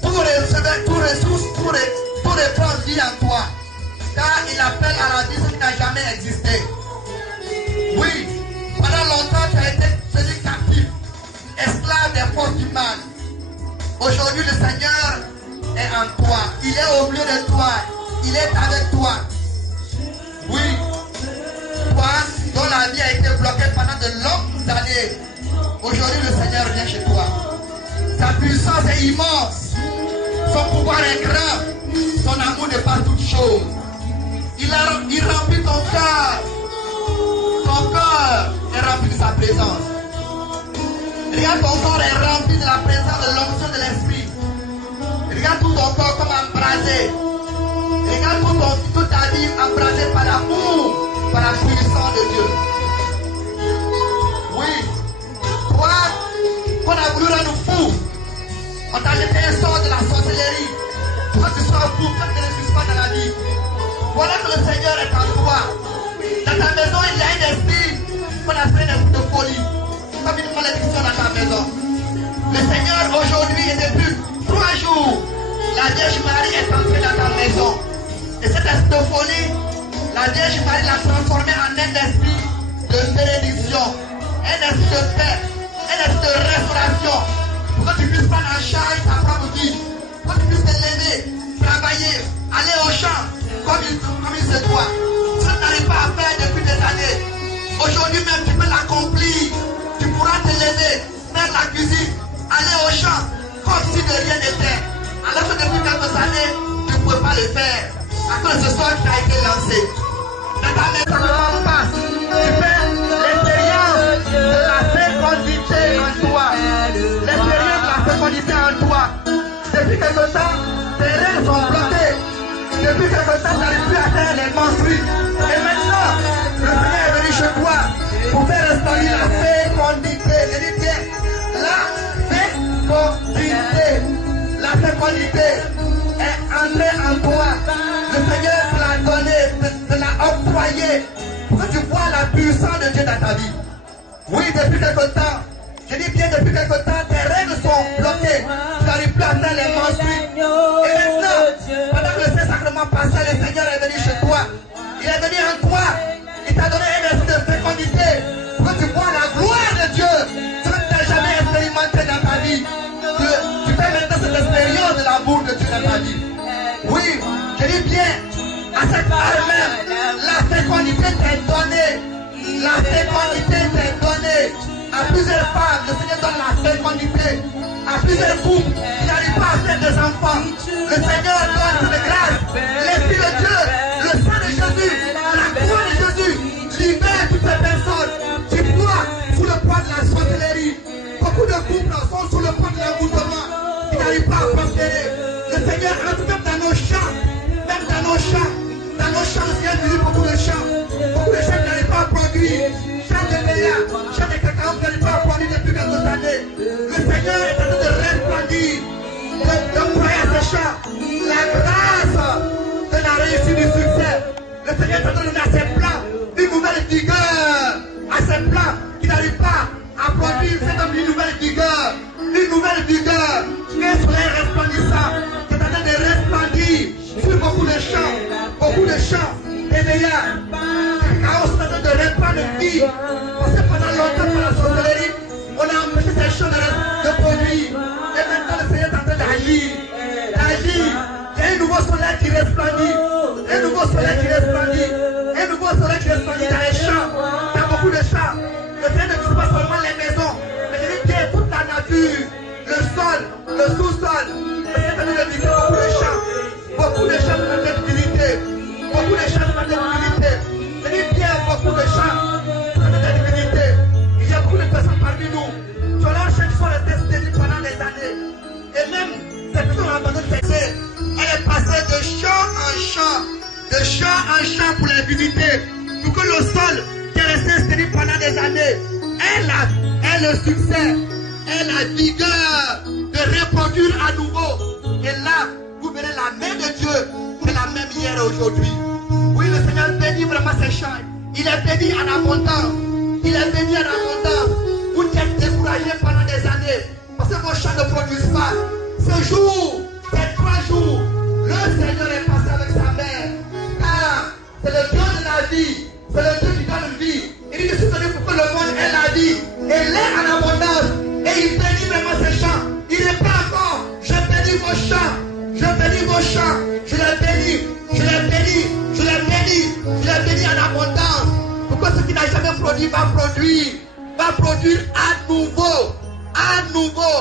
Tout reprend vie en toi. Car il appelle à la vie ce qui n'a jamais existé. Oui, pendant longtemps tu as été celui captif, esclave des forces du mal. Aujourd'hui le Seigneur est en toi. Il est au milieu de toi. Il est avec toi. Oui, toi dont la vie a été bloquée pendant de longues années. Aujourd'hui le Seigneur vient chez toi. Sa puissance est immense. Son pouvoir est grand. Son amour n'est pas toute chose. Il remplit ton cœur. Ton cœur est rempli de sa présence. Regarde, ton corps est rempli de la présence de l'onction de l'esprit. Regarde tout ton corps comme embrasé. Regarde toute ta vie embrasée par l'amour, par la puissance de Dieu. Oui, toi, qu'on a voulu rendre fou, on t'a jeté un sort de la sorcellerie. Toi, tu sois fou, quand tu ne réussisses pas dans la vie. Voilà que le Seigneur est en toi. Dans ta maison, il y a un esprit qu'on appelle un esprit de folie. Comme une malédiction dans ta maison. Le Seigneur aujourd'hui et depuis 3 jours, la Vierge Marie est entrée dans ta maison. Et cet esprit de folie, la Vierge Marie l'a transformé en un esprit de bénédiction, un esprit de paix, un esprit de restauration. Pour que tu puisses prendre en charge ta propre vie. Pour que tu puisses te lever, travailler, aller au champ comme il se doit. pas faire depuis des années. Aujourd'hui même, tu peux l'accomplir. Tu pourras te lever, faire la cuisine, aller au champ, comme si de rien n'était. Alors que depuis quelques années, tu ne pouvais pas le faire. À cause de ce soir qui a été lancé. Mais ta maison ne manque pas. Tu fais l'expérience de la fécondité en toi. L'expérience de la fécondité en toi. Depuis quelque temps, tes rêves sont bloqués. Depuis quelque temps, tu n'arrives plus à faire les menstrues. Et maintenant, le Seigneur est venu chez toi pour faire restaurer la fécondité. Je dis bien, la fécondité. La fécondité est entrée en toi. Le Seigneur te l'a donné, te l'a octroyé pour que tu vois la puissance de Dieu dans ta vie. Oui, depuis quelque temps, je dis bien depuis quelque temps, tes règles sont bloquées. Tu n'arrives plus à faire les menstrues. Et maintenant, pendant que le Saint-Sacrement passait, le Seigneur est venu chez toi. Il est venu en toi. Il t'a donné un esprit de fécondité pour que tu vois la gloire de Dieu. Ce que tu n'as jamais expérimenté dans ta vie. Tu fais maintenant cette expérience de l'amour de Dieu dans ta vie. Oui, je dis bien, à cette heure même, la fécondité t'est donnée. La fécondité t'est donnée. À plusieurs femmes, le Seigneur donne la fécondité. À plusieurs couples qui n'arrivent pas à faire des enfants, le Seigneur donne cette grâce. L'Esprit de Dieu, le sang de Jésus, la croix de Jésus, libère toutes ces personnes qui ploient sous le poids de la sorcellerie. Beaucoup de couples sont sous le poids de l'engouement, qui n'arrivent pas à prospérer. Le Seigneur entre même dans nos champs, le Seigneur visite beaucoup de champs. Beaucoup de champs qui n'arrivent pas à produire. Champs de Léa, champs de cacao qui n'arrivent pas à produire depuis quelques années. Le Seigneur est en train de resplendir, de croire à ces champs. La grâce de la réussite du succès. Le Seigneur est en train de donner à ses plans une nouvelle vigueur. À ses plans qui n'arrivent pas à produire, c'est comme une nouvelle vigueur. Une nouvelle vigueur. Un soleil resplendissant. C'est en train de resplendir sur beaucoup de champs. Beaucoup de champs. Et meilleurs. Le chaos est en train de répandre de vie. Parce que pendant longtemps, par la sorcellerie, on a empêché ces champs de produire. Et maintenant, le Seigneur est en train d'agir. D'agir. Il y a un nouveau soleil qui resplendit. Un nouveau soleil qui resplendit. Un nouveau soleil qui resplendit dans les champs. Dans beaucoup de champs. Le Seigneur ne vise pas seulement les maisons, mais il dit qu'il y a toute la nature, le sol, le sous-sol. Le Seigneur est en train de visiter beaucoup de champs. Beaucoup de champs sont en train de visiter. Beaucoup de champs sont en train de visiter. Je dis bien beaucoup de champs sont en train de visiter. Il y a beaucoup de personnes parmi nous. Sur leurs champs qui sont restés stériles pendant des années. Et même cette personne a abandonné de cesser. Elle est passée de champ en champ. De champ en champ pour les visiter. Pour que le sol qui est resté stérile pendant des années ait le succès, ait la vigueur de reproduire à nouveau. Et là, vous verrez la main de Dieu, c'est la même hier et aujourd'hui. Oui, le Seigneur bénit vraiment ces champs. Il est béni en abondance. Il est béni en abondance. Vous êtes découragés pendant des années parce que vos champs ne produisent pas. Ce jour, ces 3 jours, le Seigneur est passé avec sa mère. Car c'est le Dieu de la vie. C'est le Dieu qui donne vie. Il dit que je suis venu pour que le monde ait la vie. Et l'ait en abondance. Et il bénit vraiment ses champs. Il n'est pas encore. Je bénis vos champs. Je bénis vos champs. Je les bénis. Je les bénis. Je les bénis. Je les bénis en abondance. Pourquoi ce qui n'a jamais produit va produire. Va produire à nouveau. À nouveau.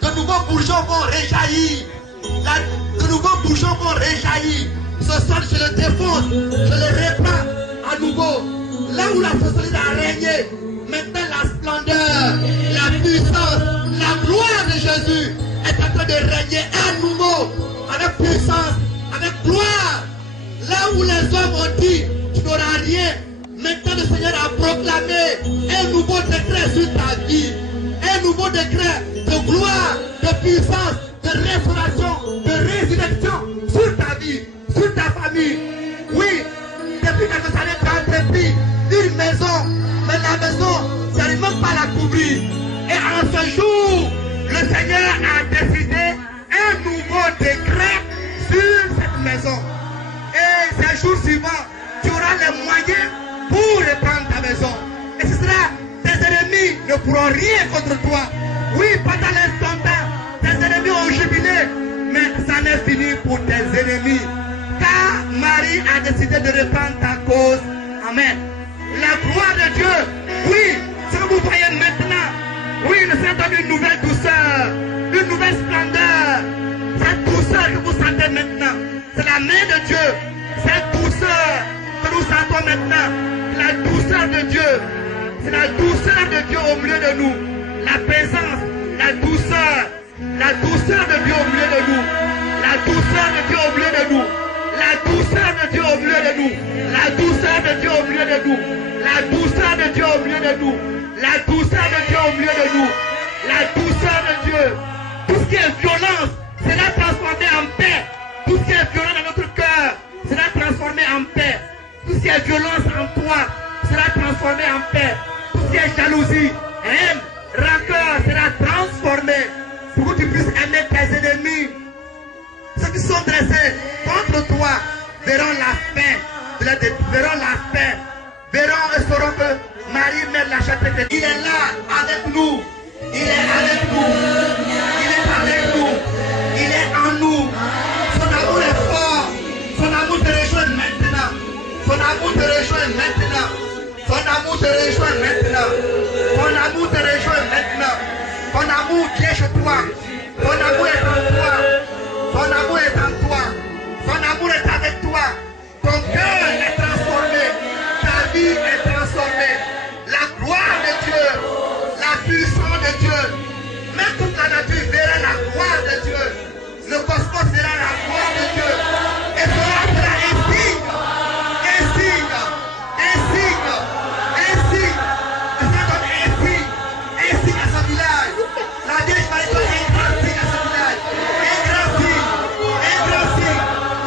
De nouveaux bourgeons vont réjaillir. De nouveaux bourgeons vont réjaillir. Ce soir, je le défonce. Je le répands à nouveau. Là où la sorcellerie a régné, maintenant la splendeur, la puissance, la gloire de Jésus est en train de régner à nouveau, avec puissance, avec gloire. Là où les hommes ont dit, tu n'auras rien, maintenant le Seigneur a proclamé un nouveau décret sur ta vie, un nouveau décret de gloire, de puissance, de restauration, de résurrection sur ta vie, sur ta famille. Oui, depuis quelques années, tu as entrepris une maison, mais la maison, tu n'arrives même pas à la couvrir. Et en ce jour, le Seigneur a décidé un nouveau décret sur cette maison. Et ces jours suivants, tu auras les moyens pour reprendre ta maison. Et ce sera, tes ennemis ne pourront rien contre toi. Oui, pendant l'instant, tes ennemis ont jubilé, mais ça n'est fini pour tes ennemis. Car Marie a décidé de reprendre ta cause Amen. La gloire de Dieu, oui, ça vous voyez maintenant, oui, nous sentons une nouvelle douceur, une nouvelle splendeur. Cette douceur que vous sentez maintenant, c'est la main de Dieu. Cette douceur que nous sentons maintenant, c'est la douceur de Dieu. C'est la douceur de Dieu au milieu de nous. La présence, la douceur de Dieu au milieu de nous. La douceur de Dieu au milieu de nous. La douceur de Dieu au milieu de nous. La douceur de Dieu au milieu de nous. La douceur de Dieu au milieu de nous. La douceur de Dieu au milieu de nous. La douceur de Dieu. Tout ce qui est violence sera transformé en paix. Tout ce qui est violent dans notre cœur sera transformé en paix. Tout ce qui est violence en toi sera transformé en paix. Tout ce qui est jalousie, haine, rancœur sera transformé pour que tu puisses aimer tes ennemis. Ceux qui sont dressés contre toi verront la paix, verront la paix, verront et sauront que Marie, Mère de la Charité, il est là avec nous, il est avec nous, il est avec nous, il est en nous. Son amour est fort, son amour te rejoint maintenant, son amour te rejoint maintenant, son amour te rejoint maintenant, son amour te rejoint maintenant, ton amour qui est chez toi, ton amour est en toi. Son amour est en toi. Son amour est avec toi. Ton cœur est transformé. Ta vie est transformée. La gloire de Dieu, la puissance de Dieu, même toute la nature verra la gloire de Dieu. Le cosmos verra la gloire de Dieu. Et cela sera un signe. Un signe. Un signe. Un signe. Et ça donne un signe. Un signe à son village. La Vierge Marie donne un grand signe à son village. Un grand signe. Un grand signe.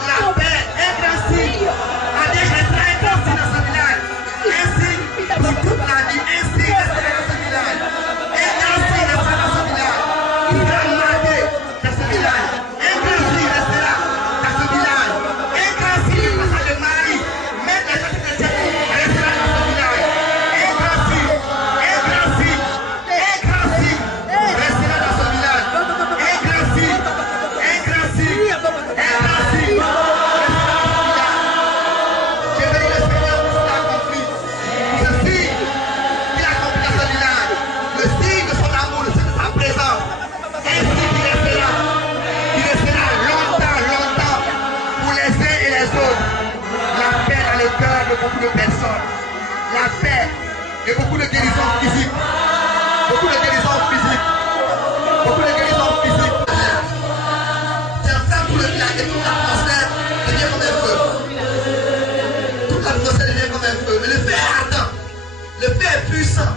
La paix. Un grand signe. La Vierge mettra un grand signe dans son village. Un signe pour toute la vie. Un signe restera dans son village. Un grand signe restera dans son village. Il sera marqué dans ce village. Un grand signe restera dans ce village. Un grand signe pour ça de Marie. Même la Sainte Chrétienne restera dans ce village. Un grand signe. Un grand signe. Un grand signe restera dans ce village. Un grand signe. Un grand signe. Un grand signe. Je bénis le Seigneur pour ce qu'il a accompli. Ce signe qu'il a accompli dans ce village. Le signe de son amour, le signe de sa présence. Un signe qui restera. Qui restera longtemps, longtemps pour les uns et les autres. La paix dans le cœur de beaucoup de personnes. La paix et beaucoup de guérisons physiques. Beaucoup de guérisons physiques. Beaucoup de guérisons physiques. J'entends tout le village et toute l'atmosphère devient comme un feu. Toute l'atmosphère devient comme un feu. Mais le feu est ardent. Le feu est puissant.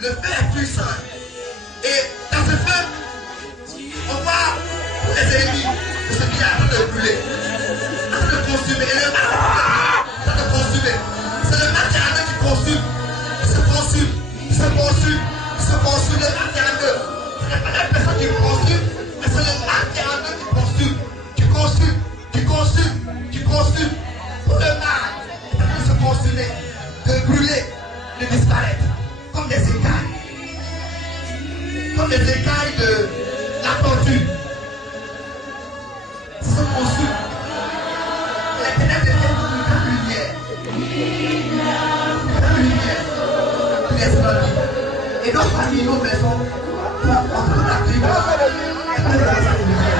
Le feu est puissant. Et dans ce feu, on voit tous les ennemis de ce village en train de brûler, en train de consumer. Et le mal en train de consumer. C'est le mal qui est en train qui consume. Il se consume. Il se consume. Il se consume. Le mal qui est en train. Ce n'est pas la personne qui consume, mais c'est le mal qui est en train qui consume. Qui consume. Qui consume. Qui consume. Tout le mal est en train de se consumer, de brûler, de disparaître. Comme des écailles. Comme des écailles de la tortue. Se consume. Les ténèbres deviennent une grande lumière. Une grande lumière qui laisse dans la vie. Et nos familles, nos maisons, tout entre la vie et dans les lumière.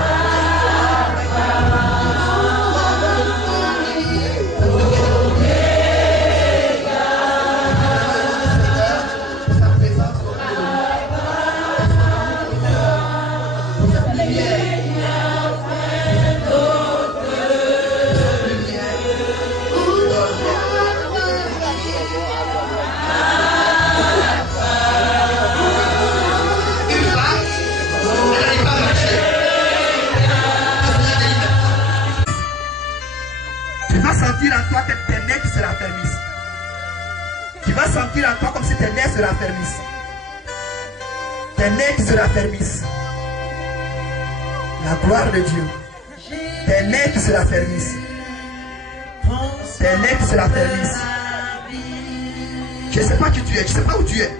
En toi que tes nez se raffermissent. Tu vas sentir en toi comme si tes nez se raffermissent. Tes nez qui se raffermissent. La gloire de Dieu. Tes nez qui se raffermissent. Tes nez qui se raffermissent. Je ne sais pas qui tu es, je ne sais pas où tu es.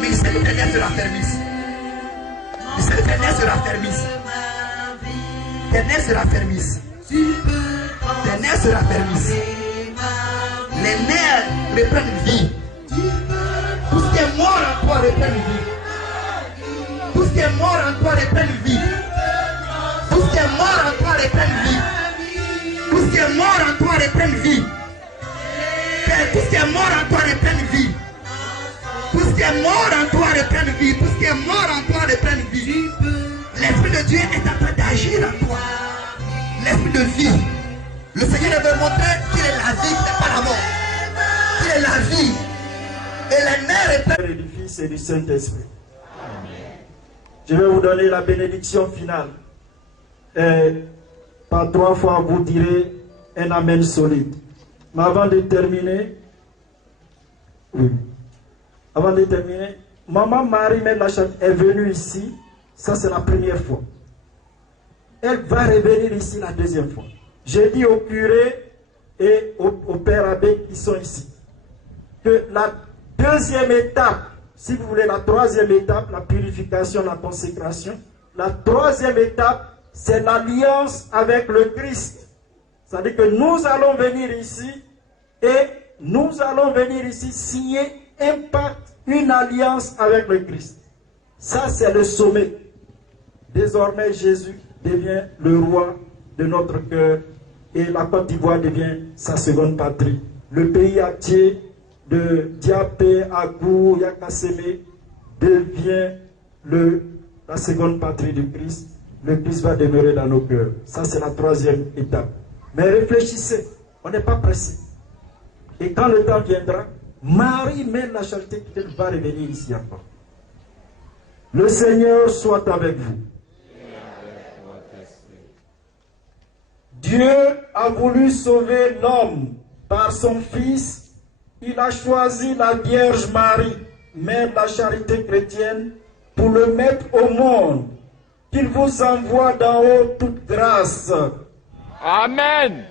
Mais il sait que tes nez se raffermissent. Il sait que tes nez se raffermissent. Tes nez se raffermissent. Tes nez se raffermissent. Les nerfs reprennent vie. Tout ce qui est mort en toi reprend vie. Tout ce qui est mort en toi reprend vie. Tout ce qui est mort en toi reprend vie. Tout ce qui est mort en toi reprend vie. Tout ce qui est mort en toi reprend vie. Tout ce qui est mort en toi reprend vie. Tout ce qui est mort en toi reprend vie. L'Esprit de Dieu est en train d'agir en toi. L'Esprit de vie. Le Seigneur veut montrer qu'il est la vie, n'est pas la mort. Qu'il est la vie. Et les nerfs reprennent. Du Fils et du Saint-Esprit. Je vais vous donner la bénédiction finale. Et par 3 fois, vous direz un Amen solide. Mais avant de terminer, Maman Marie-Mère Lacharte est venue ici. Ça, c'est la première fois. Elle va revenir ici la deuxième fois. J'ai dit au curé et au père abbé qui sont ici que la deuxième étape, si vous voulez, la troisième étape, la purification, la consécration, la troisième étape, c'est l'alliance avec le Christ. C'est-à-dire que nous allons venir ici et nous allons venir ici signer un pacte, une alliance avec le Christ. Ça, c'est le sommet. Désormais, Jésus devient le roi de notre cœur et la Côte d'Ivoire devient sa seconde patrie. Le pays entier de Diapé, Agou, Yakaseme devient la seconde patrie du Christ. Le Christ va demeurer dans nos cœurs. Ça, c'est la troisième étape. Mais réfléchissez, on n'est pas pressé. Et quand le temps viendra, Marie-Mère Lacharte va revenir ici encore. Le Seigneur soit avec vous. Dieu a voulu sauver l'homme par son Fils. Il a choisi la Vierge Marie, Mère de la charité chrétienne, pour le mettre au monde. Qu'il vous envoie d'en haut toute grâce. Amen.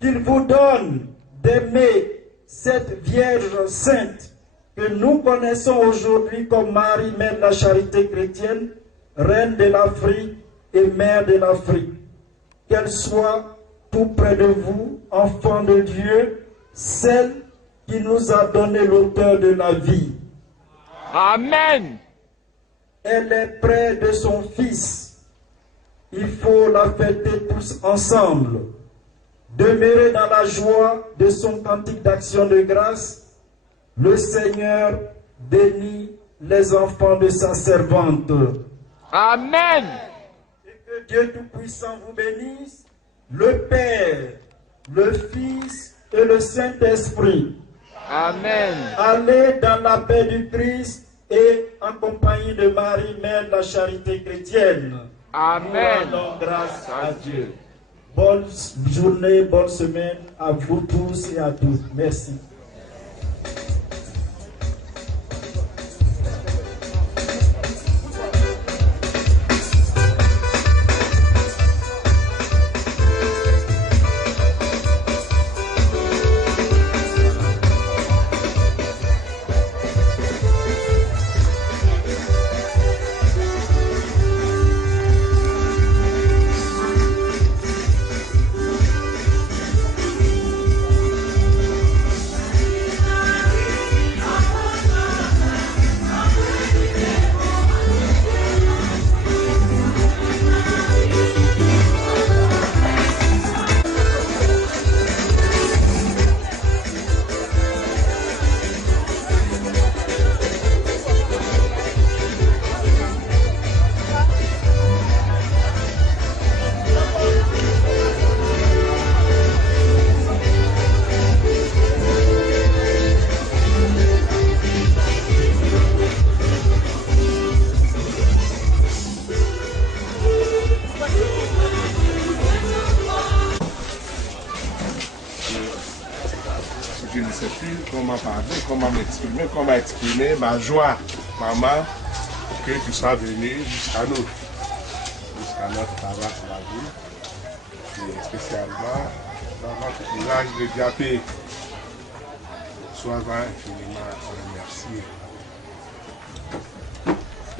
Qu'il vous donne d'aimer cette Vierge sainte que nous connaissons aujourd'hui comme Marie, Mère de la charité chrétienne, Reine de l'Afrique et Mère de l'Afrique. Qu'elle soit tout près de vous, enfant de Dieu, celle qui nous a donné l'auteur de la vie. Amen. Elle est près de son Fils. Il faut la fêter tous ensemble. Demeurer dans la joie de son cantique d'action de grâce. Le Seigneur bénit les enfants de sa servante. Amen. Et que Dieu Tout-Puissant vous bénisse, le Père, le Fils et le Saint-Esprit. Amen. Allez dans la paix du Christ et en compagnie de Marie, Mère de la charité chrétienne. Amen. Nous rendons grâce à Dieu. Bonne journée, bonne semaine à vous tous et à toutes. Merci. Je ne sais plus comment parler, comment exprimer ma joie, maman, que tu sois venue jusqu'à nous, jusqu'à notre paroisse la ville, et spécialement dans notre village de Diapé. Sois infiniment remercié.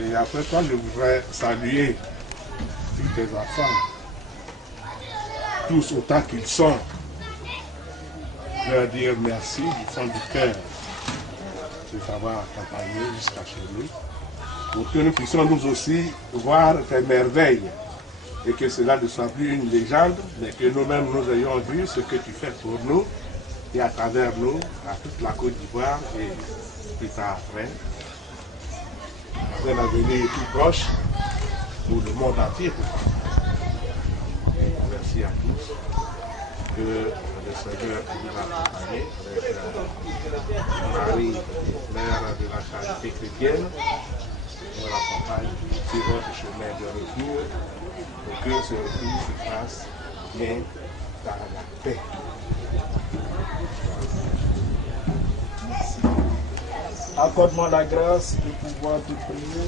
Et après toi, je voudrais saluer tous tes enfants, tous autant qu'ils sont. leur dire merci du fond du cœur de t'avoir accompagné jusqu'à chez nous, pour que nous puissions nous aussi voir tes merveilles et que cela ne soit plus une légende, mais que nous-mêmes nous ayons vu ce que tu fais pour nous et à travers nous, à toute la Côte d'Ivoire et plus tard après, dans un avenir tout proche pour le monde entier. Merci à tous. Que le Seigneur nous accompagne avec Marie, mère de la charité chrétienne, nous l'accompagne sur votre chemin de retour et que ce retour se fasse bien dans la paix. Accorde-moi la grâce de pouvoir te prier.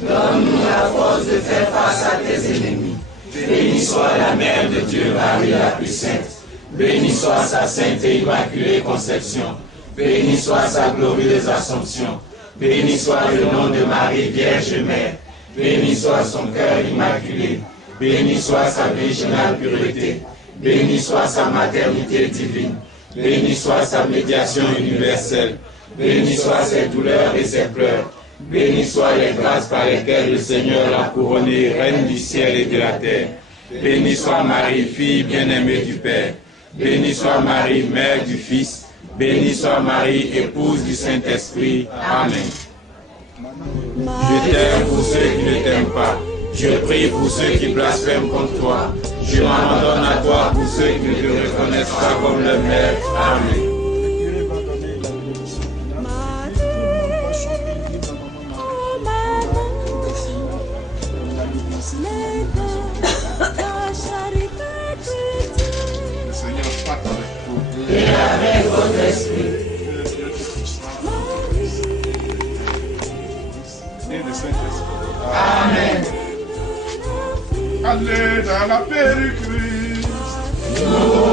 Donne-nous la force de faire face à tes ennemis. Béni soit la Mère de Dieu, Marie la plus sainte. Béni soit sa sainte et immaculée conception. Béni soit sa glorieuse assomption. Béni soit le nom de Marie, Vierge Mère. Béni soit son cœur immaculé. Béni soit sa virginale pureté. Béni soit sa maternité divine. Béni soit sa médiation universelle. Béni soit ses douleurs et ses pleurs. Béni soient les grâces par lesquelles le Seigneur l'a couronnée, reine du ciel et de la terre. Béni soit Marie, fille bien-aimée du Père. Béni soit Marie, mère du Fils. Béni soit Marie, épouse du Saint-Esprit. Amen. Je t'aime pour ceux qui ne t'aiment pas. Je prie pour ceux qui blasphèment contre toi. Je m'abandonne à toi pour ceux qui ne te reconnaissent pas comme leur mère. Amen. Le Seigneur soit avec vous. Et avec votre esprit. Et le Saint-Esprit. Amen. Allez dans la paix du Christ. Nous